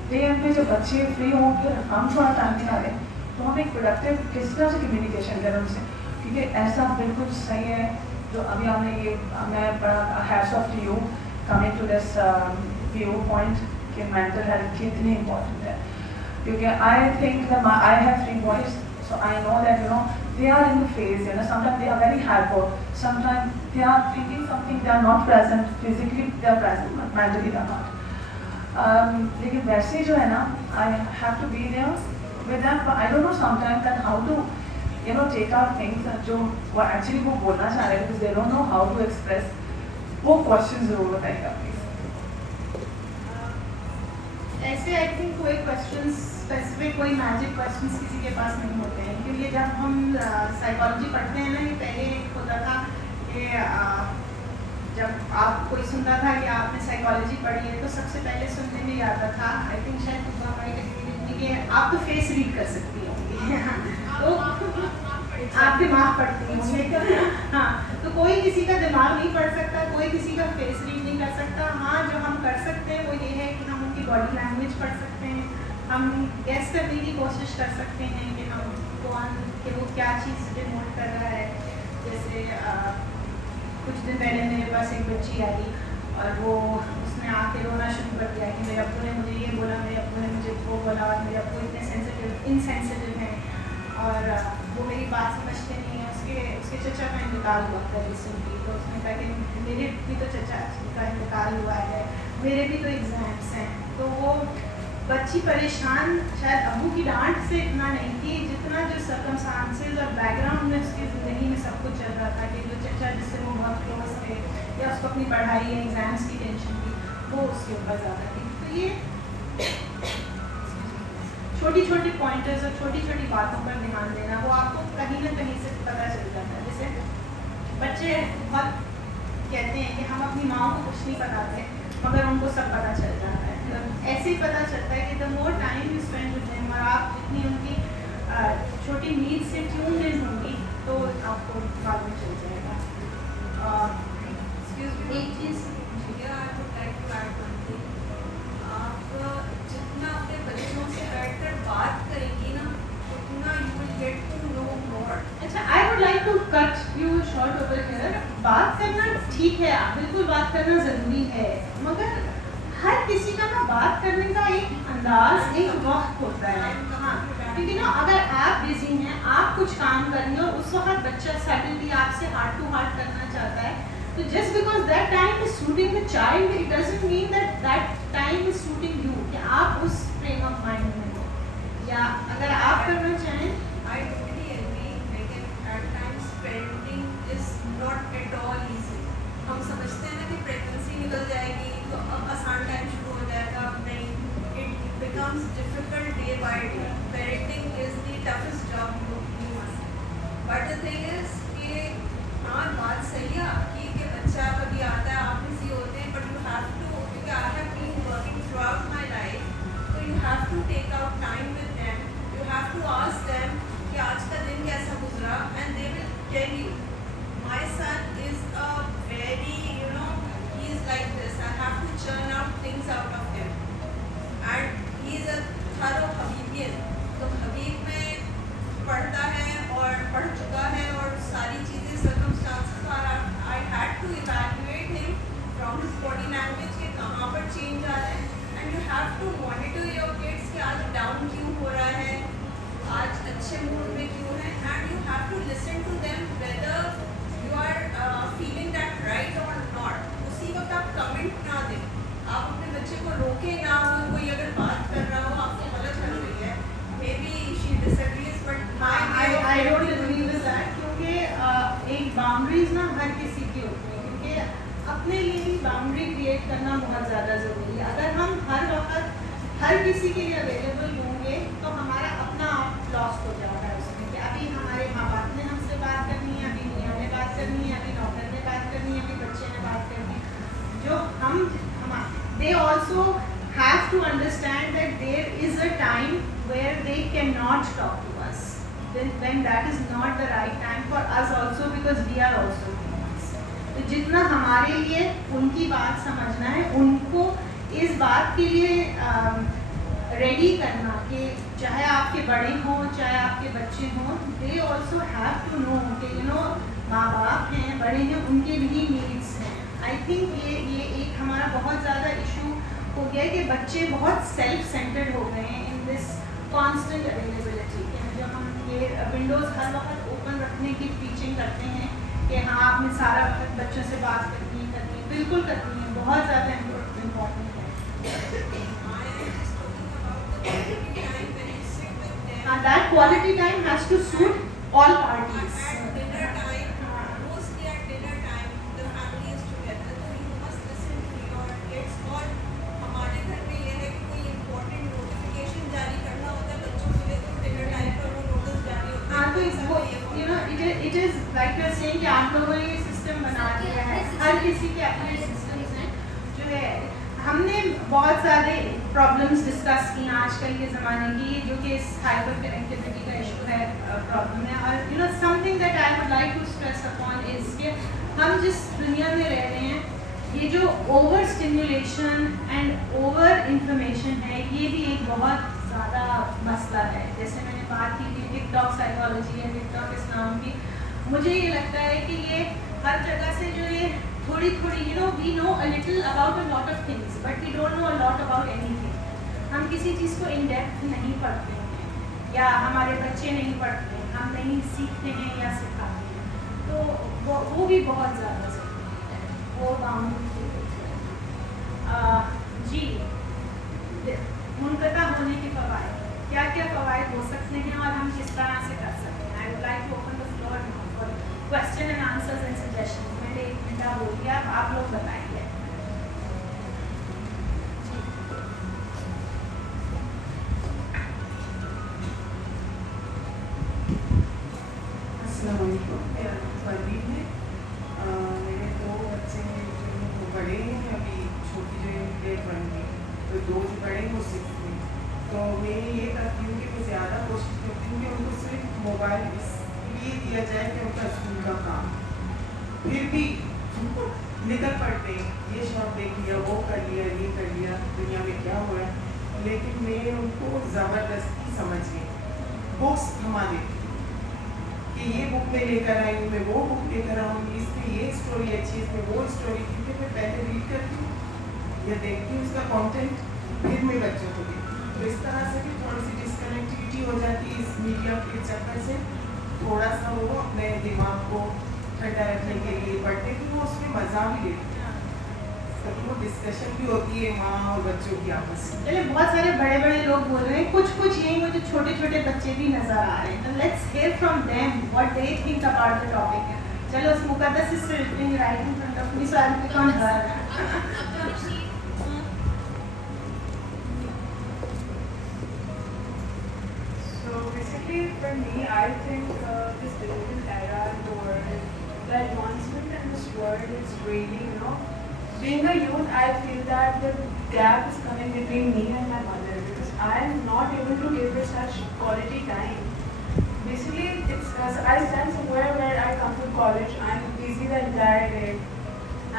डे एंड पे जब बच्चे फ्री हों फिर हम थोड़ा टाइम निकालें तो हम एक प्रोडक्टिव किस तरह से कम्युनिकेशन करें उनसे, क्योंकि ऐसा बिल्कुल सही है जो अभी आपने ये मैं बड़ा hats off to you coming to this viewpoint कि मेंटल हेल्थ कितनी इम्पोर्टेंट है, क्योंकि I think I have 3 boys so I know that they are in the phase, sometimes they are very hyper, sometimes they are thinking something, they are not present physically, they are present but mentally they are not. लेकिन वैसे जो है ना I have to be there with them, but I don't know sometimes that how to take out things जो वो actually वो बोलना चाह रहे हैं because they don't know how to express, वो क्वेश्चन जरूर बताएगा प्लीज। ऐसे आई थिंक कोई क्वेश्चंस स्पेसिफिक कोई मैजिक क्वेश्चंस किसी के पास नहीं होते हैं, क्योंकि जब हम साइकोलॉजी पढ़ते हैं ना, ये पहले होता था कि जब आप कोई सुनता था कि आपने साइकोलॉजी पढ़ी है तो सबसे पहले सुनने में आता था, आई थिंक शायद कि आप तो फेस रीड कर सकती होंगी तो आप दिमाग पढ़ती होंगी हाँ, तो कोई किसी का दिमाग नहीं पढ़ सकता, कोई किसी का फेस रीड नहीं कर सकता। हाँ, जो हम कर सकते हैं वो ये है कि हम उनकी बॉडी लैंग्वेज पढ़ सकते हैं, हम गैस करने की कोशिश कर सकते हैं कि हम कौन कि वो क्या चीज़ डिनोट कर रहा है। जैसे कुछ दिन पहले मेरे पास एक बच्ची आई और वो उसने आके रोना शुरू कर दिया कि मेरे अब्बू ने मुझे ये बोला, मेरे अब्बू ने मुझे वो बोला और मेरे अब्बू इतने इनसेंसिटिव हैं और वो मेरी बात समझते नहीं है। उसके चचा का इंतकाल हुआ था रिसेंटली, तो उसने कहा कि मेरे भी तो चचा का इंतकाल हुआ है, मेरे भी तो एग्ज़ाम्स हैं। तो वो बच्ची परेशान शायद अब्बू की डांट से इतना नहीं थी जितना जो सर्कमस्टांसेस और बैकग्राउंड में उसकी ज़िंदगी में सब कुछ चल रहा था कि जो चचा जिससे वो बहुत क्लोज थे या उसको अपनी पढ़ाई या एग्ज़ाम्स की टेंशन थी वो उसके ऊपर ज़्यादा थी। तो ये छोटी छोटी पॉइंटर्स और छोटी छोटी बातों पर ध्यान देना वो आपको कहीं ना कहीं से पता चल जाता है। जैसे बच्चे बहुत कहते हैं कि हम अपनी माँ को कुछ नहीं बताते मगर उनको सब पता चल जाता है, तो ऐसे ही पता चलता है कि the more time you spend with them और आप जितनी उनकी छोटी नीड से ट्यून इन होंगी तो आपको बाद में चल जाएगा। एक चीज़ जितना अपने बच्चों से बैठकर बात करेंगी ना उतना you will get to know more. अच्छा, I would like to cut you short over here. बात करना ठीक है, बिल्कुल बात करना ज़रूरी है, मगर हर किसी का ना बात करने का एक अंदाज एक वक्त होता है। हाँ, क्योंकि ना अगर आप बिजी हैं, आप कुछ काम कर रही हैं और उस वक्त बच्चा सडनली आपसे हार्ट टू हार्ट करना चाहता है, तो just because that time is suiting the child it doesn't mean that that time is suiting you, कि आप उस फ्रेम ऑफ माइंड में हो। या अगर आप करना चाहें, I totally agree, लेकिन at times parenting is not at all easy। हम समझते हैं ना कि प्रेगनेंसी निकल जाएगी तो अब आसान टाइम शुरू हो जाएगा, नहीं, it becomes difficult day by day। Parenting is the toughest job you must। But the thing is कि हाँ, बात सही है आपकी कि बच्चा कभी आता है, आप बिजी होते हैं, but you have to, क्योंकि I have been working throughout my life, so you have to take out time with them, you have to ask them कि आज का दिन कैसा गुजरा, and they will tell you। My son is a very, he is like this, I have to churn out things out of him, and he is a thorough Habibian। तो हबीब में पढ़ता है और पढ़ चुका है और सारी चीज़ें circumstances are, I had to evaluate him from his body language कि कहाँ पर change आ रहा है, and you have to monitor your kids कि आज down क्यों हो रहा है, आज अच्छे मूड में क्यों है, and you have to listen to them whether you are feeling that right or not। उसी वक्त आप comment ना दें, आप अपने बच्चे को रोके ना, वो कोई अगर बात कर रहा हो आपको गलत लग रही है, maybe she disagrees, but I don't agree with that, क्योंकि एक बाउंड्रीज ना हर किसी की होती है, क्योंकि अपने लिए भी बाउंड्री क्रिएट करना बहुत ज़्यादा ज़रूरी है। अगर हम हर वक्त हर किसी के लिए अवेलेबल होंगे तो हमारा अपना आप लॉस्ट हो जाता है उसमें, कि अभी हमारे माँ बाप ने हमसे बात करनी है, अभी मियाँ ने बात करनी है, अभी डॉक्टर ने बात करनी है, अभी बच्चे ने बात करनी है। जो हम दे also have to understand that there is a time where they cannot talk to us. Then when that is not the right time for us also, because we are also humans. तो जितना हमारे लिए उनकी बात समझना है, उनको इस बात के लिए रेडी करना कि चाहे आपके बड़े हों चाहे आपके बच्चे हों, they also have to know कि यू नो माँ बाप हैं, बड़े हैं, उनके भी नीड्स हैं. आई थिंक ये एक हमारा बहुत ज़्यादा इशू हो गया है कि बच्चे बहुत सेल्फ सेंटर्ड हो गए हैं इन दिस कॉन्स्टेंट अवेलेबिलिटी. जब हम ये विंडोज़ हर वक्त ओपन रखने की टीचिंग करते हैं कि हाँ आपने सारा वक्त बच्चों से बात करनी है, बिल्कुल करनी है, बहुत ज़्यादा इम्पोर्टेंट है. That quality time has to suit all parties. Dinner time, mostly at dinner time, the family is together. So you must listen to your kids. और हमारे घर में ये है कि कोई important notification जारी करना होता है बच्चों के लिए, तो dinner time पर वो notice जारी होता है. हाँ तो वो you know it is like you're saying कि आप लोगों ने ये सिस्टम बना दिया है, हर किसी के अपने सिस्टम्स हैं. जो है हमने बहुत सारे प्रॉब्लम्स डिस्कस की आजकल के ज़माने की, जो कि इस हाइपर कनेक्टिविटी का इशू है, प्रॉब्लम है. और you know something that I would like to stress upon is कि हम जिस दुनिया में रह रहे हैं, ये जो over stimulation and over information है, ये भी एक बहुत ज़्यादा मसला है. जैसे मैंने बात की थी टिकटॉक साइकोलॉजी या टिकटॉक इस्लाम की, मुझे ये लगता है कि ये हर जगह से जो ये थोड़ी थोड़ी you know we know a little about a lot of things but we don't know a lot about anything. हम किसी चीज़ को इन डेप्थ नहीं पढ़ते हैं, या हमारे बच्चे नहीं पढ़ते हैं, हम नहीं सीखते हैं या सिखाते हैं. तो वो भी बहुत ज़्यादा ज़रूरी है, वो बाउंड जी. मुनक़ता होने के फ़वाइद, क्या क्या फ़वाइद हो सकते हैं और हम किस तरह से कर सकते हैं. I would like to open the floor for question and answers and suggestion. मैंने 1 मिनट बोल दिया, अब आप लोग बताइए. परवीन है. मेरे 2 बच्चे हैं जो बड़े हैं, अभी छोटी जो है ग्रेड 1 में, तो 2 जो बड़े हैं वो 6th में. तो मैं ये करती हूँ कि मैं ज़्यादा कोशिश करती हूँ कि उनको सिर्फ मोबाइल इसलिए दिया जाए कि उनका स्कूल का काम, फिर भी निकल पड़ते हैं, ये शॉप देख लिया, वो कर लिया, ये कर लिया, दुनिया में क्या हो रहा है. लेकिन मैं उनको ज़बरदस्ती समझ गई, बुक्स थमा देती कि ये बुक में लेकर आई हूँ, मैं वो बुक लेकर आऊँगी, इसमें ये स्टोरी अच्छी है, इसमें वो स्टोरी, क्योंकि मैं पहले रीड करती हूँ या देखती हूँ उसका कंटेंट, फिर मैं बच्चों को देखती हूँ. तो इस तरह से भी थोड़ी सी डिस्कनेक्टिविटी हो जाती है इस मीडिया के चक्कर से. थोड़ा सा वो अपने दिमाग को ठंडा रखने के लिए पढ़ते कि वो उसमें मज़ा भी लेते हैं. तो वो डिस्कशन भी होती है माँ और बच्चों की आपस में. चलिए, बहुत सारे बड़े बड़े लोग बोल रहे हैं, कुछ यही मुझे छोटे छोटे बच्चे भी नजर आ रहे हैं. तो let's hear from them what they think about the topic. चलो, Muqaddas is sitting right in front of me, so I will pick on her. So basically, for me, I think this digital era in the world, the advancement in this world is really, you know, being a youth, I feel that the gap is coming between me and my mother because I am not able to give her such quality time. Basically, I stand somewhere where I come to college, I'm busy the entire day,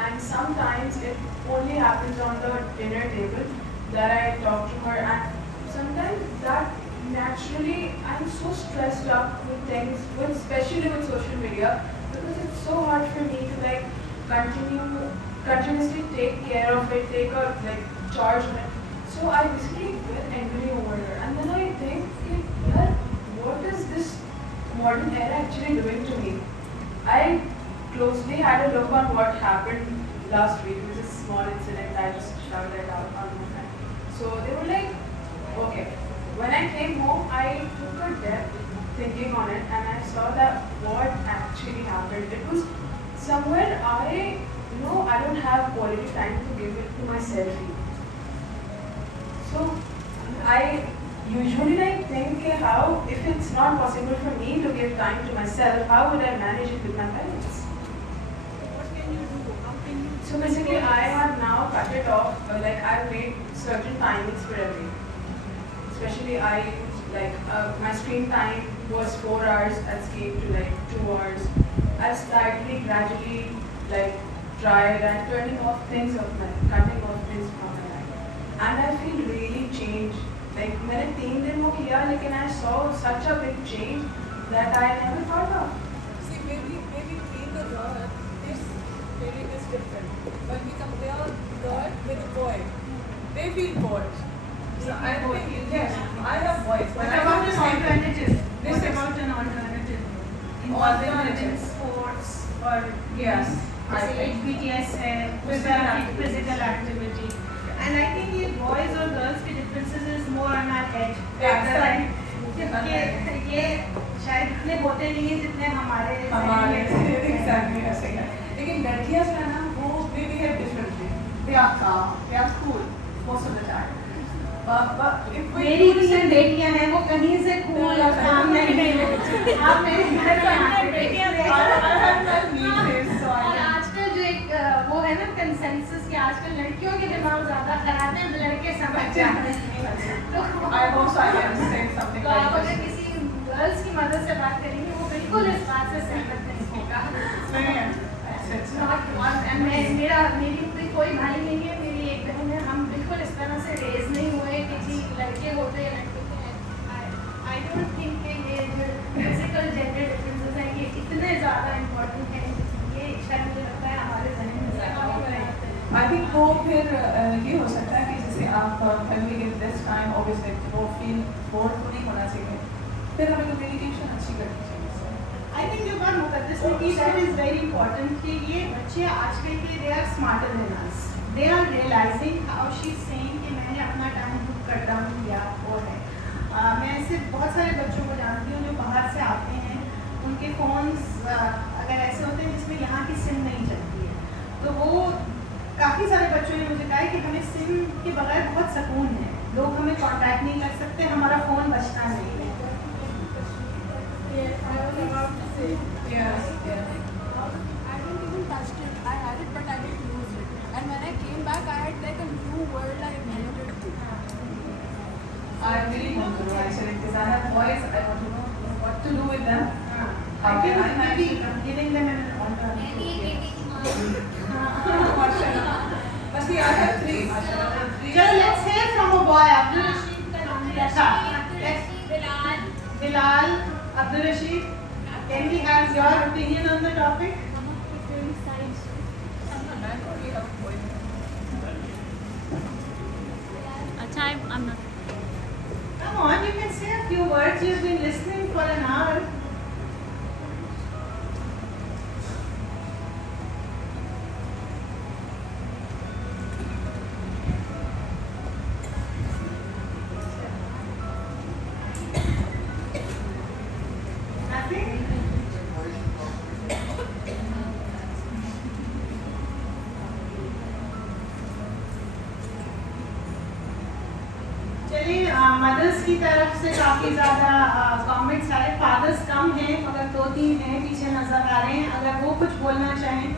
and sometimes it only happens on the dinner table that I talk to her, and sometimes that naturally I'm so stressed up with things, especially with social media, because it's so hard for me to like continuously take care of it, take a charge on it. So I basically get angry over her, and then I think, yeah, what is this modern era actually doing to me? I closely had a look on what happened last week. It was a small incident. I just shouted it out on my friend. So they were like, okay. When I came home, I took a depth thinking on it, and I saw that what actually happened. It was somewhere I don't have quality time to give it to myself. So I usually think how, if it's not possible for me to give time to myself, how would I manage it with my parents? What can you do? How can you? So basically, I have now cut started off, like I made certain timings for everything. Especially I used like my screen time was 4 hours, I escaped to like 2 hours. I slightly, gradually like tried and turning off things of my, cutting off things from my life. And I feel really changed. Like मैंने 3 दिन वो किया लेकिन I saw such a big change that I never thought of. See, maybe being a girl is feeling is different. When we compare girl with a boy, they feel bored. So I think yes, I have boys. What about an alternative? This What is- about an alternative? Involving them in sports or Yes, I जैसे think. HBTS है, Physical activity. physical activity. And I think ये boys और girls के differences is more on our head. Exactly. ये शायद इतने होते नहीं हैं जितने हमारे हमारे ज़हन में exactly ऐसे ही है. लेकिन लड़कियां जो है ना वो we behave differently. They are calm, they are cool most of the time. But if we मेरी do the 3 same बेटियां हैं वो कहीं से cool और calm नहीं है आप मेरे घर में आके बेटियां देखिए। I have that weakness, so I और can. आजकल जो एक वो है ना कंसेंसस कि आजकल लड़कियों के दिमाग ज़्यादा खराब है, लड़के समझ जाते हैं। तो I hope so I can say something तो आप like अगर this. किसी गर्ल्स की मदद से बात करेंगे वो बिल्कुल इस बात से सहमत नहीं होगा। नहीं है. It's not. मेरी भी कोई भाई नहीं है, मेरी एक बहन है, हम बिल्कुल इस तरह से रेज नहीं हुए किसी लड़के होते या लड़के होते हैं। आई डोंट थिंक कि ये जो फिजिकल जेंडर डिफरेंसेस हैं ये इतने ज़्यादा इम्पोर्टेंट हैं, ये शायद मुझे लगता है हमारे जहन में ज़्यादा होता है। I think वो फिर ये हो सकता है कि जैसे आप फैमिली के दिस टाइम ऑब्वियसली वो फील बोर्ड तो नहीं होना चाहिए, फिर हमें कम्युनिकेशन अच्छी करनी चाहिए. I think जो बात मुकद्दस ने की that is very important कि ये बच्चे आजकल के they are smarter than us. They are realizing how she is saying कि मैंने अपना टाइम बुक कट डाउन किया वो है. मैं ऐसे बहुत सारे बच्चों को जानती हूँ जो बाहर से आते हैं, उनके फ़ोन्स अगर ऐसे होते हैं जिसमें यहाँ की सिम नहीं चलती है, तो वो काफ़ी सारे बच्चों ने मुझे कहा है कि हमें सिम के बगैर बहुत सुकून है, लोग हमें कांटेक्ट नहीं कर सकते, हमारा फ़ोन बचता नहीं है. Yes, yes. I didn't even touch it. I had it, but I didn't use it. And when I came back, I had like a new world I invented. I really want to know actually because I have boys. I want to know what to do with them. I think maybe giving them an alternative. Mashallah. But see, I have 3. Mashallah, I have 3. Chalo, let's hear from a boy. Abdul Rashid. Bilal, Abdul Rashid. Can we have your opinion on the topic? I'm not. Come on, you can say a few words. You've been listening for an hour. Nothing? चलिए mother's की तरफ से काफ़ी ज़्यादा comments आए. Fathers कम हैं मगर 2-3 हैं पीछे नज़र आ रहे हैं, अगर वो कुछ बोलना चाहें.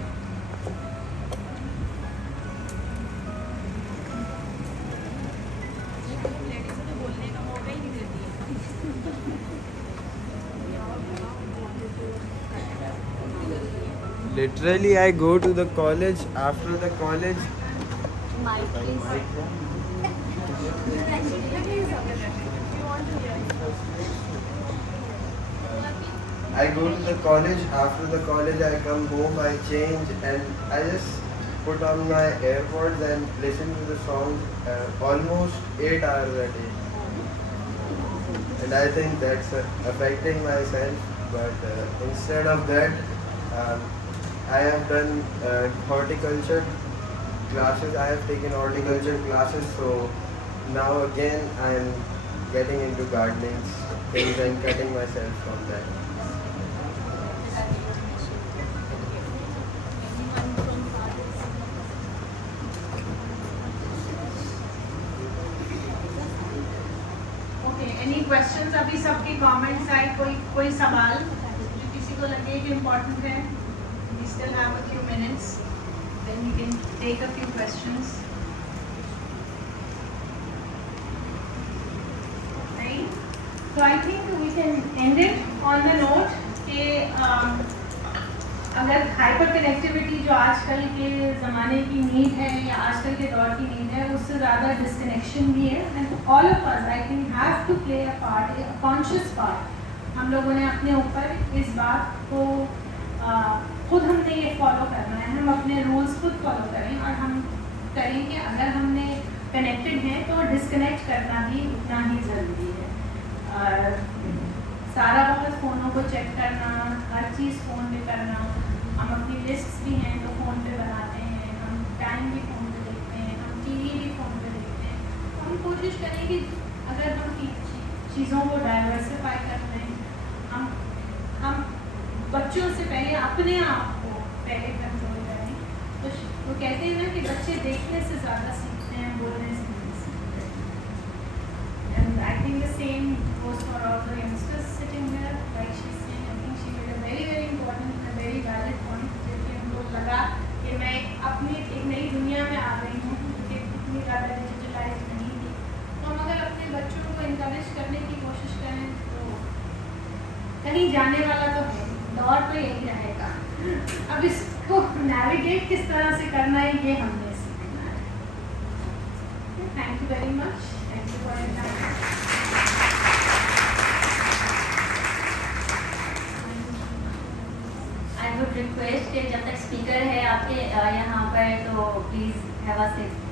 Literally, I go to the college. After the college, I go to the college. After the college, I come home. I change, and I just put on my AirPods and listen to the songs almost 8 hours a day. And I think that's affecting myself. But instead of that, I have done horticulture classes. I have taken horticulture classes, so now again I am getting into gardening things and cutting myself from that. Okay, any questions? अभी सबके comments आए. कोई सवाल जो किसी को लगे कि इम्पोर्टेंट है? We still have a few minutes, then we can take a few questions. So I think we can end it on the note कि अगर हाइपर कनेक्टिविटी जो आजकल के ज़माने की नीड है या आजकल के दौर की नीड है, उससे ज़्यादा डिस्कनेक्शन भी है. And all of us I think have to play a part, a conscious part. हम लोगों ने अपने ऊपर इस बात को खुद हमने ये फॉलो करना है. हम अपने रूल्स खुद फॉलो करें और हम करें कि अगर हमने कनेक्टेड हैं तो डिस्कनेक्ट करना भी उतना ही ज़रूरी है. सारा वक्त फ़ोनों को चेक करना, हर चीज़ फ़ोन पे करना, हम अपनी लिस्ट्स भी हैं तो फ़ोन पे बनाते हैं, हम टाइम भी फ़ोन पे देखते हैं, हम टीवी भी फ़ोन पे देखते हैं. हम कोशिश करें कि अगर हम चीज़ों को डाइवर्सिफाई कर लें, हम बच्चों से पहले अपने आप को पहले कंट्रोल करें. तो वो कहते हैं ना कि बच्चे देखने से ज़्यादा सीखते हैं, बोलने से नहीं सीखते. And I think the same goes for all the youngsters sitting here. Like she's saying, I think she made a very important and a very valid point. जैसे उनको लगा कि मैं अपनी एक नई दुनिया में आ गई हूँ, कि इतनी ज़्यादा डिजिटलाइज नहीं थी. तो हम अगर अपने बच्चों को इंकरेज करने की कोशिश करें तो कहीं जाने वाला तो है, दौर तो यही रहेगा. अब इसको नेविगेट किस तरह से करना है ये हमने सीखना है. Thank you very much. Thank you for your time. I would request कि जब तक स्पीकर है आपके यहाँ पर तो प्लीज़ हैव अ सिट.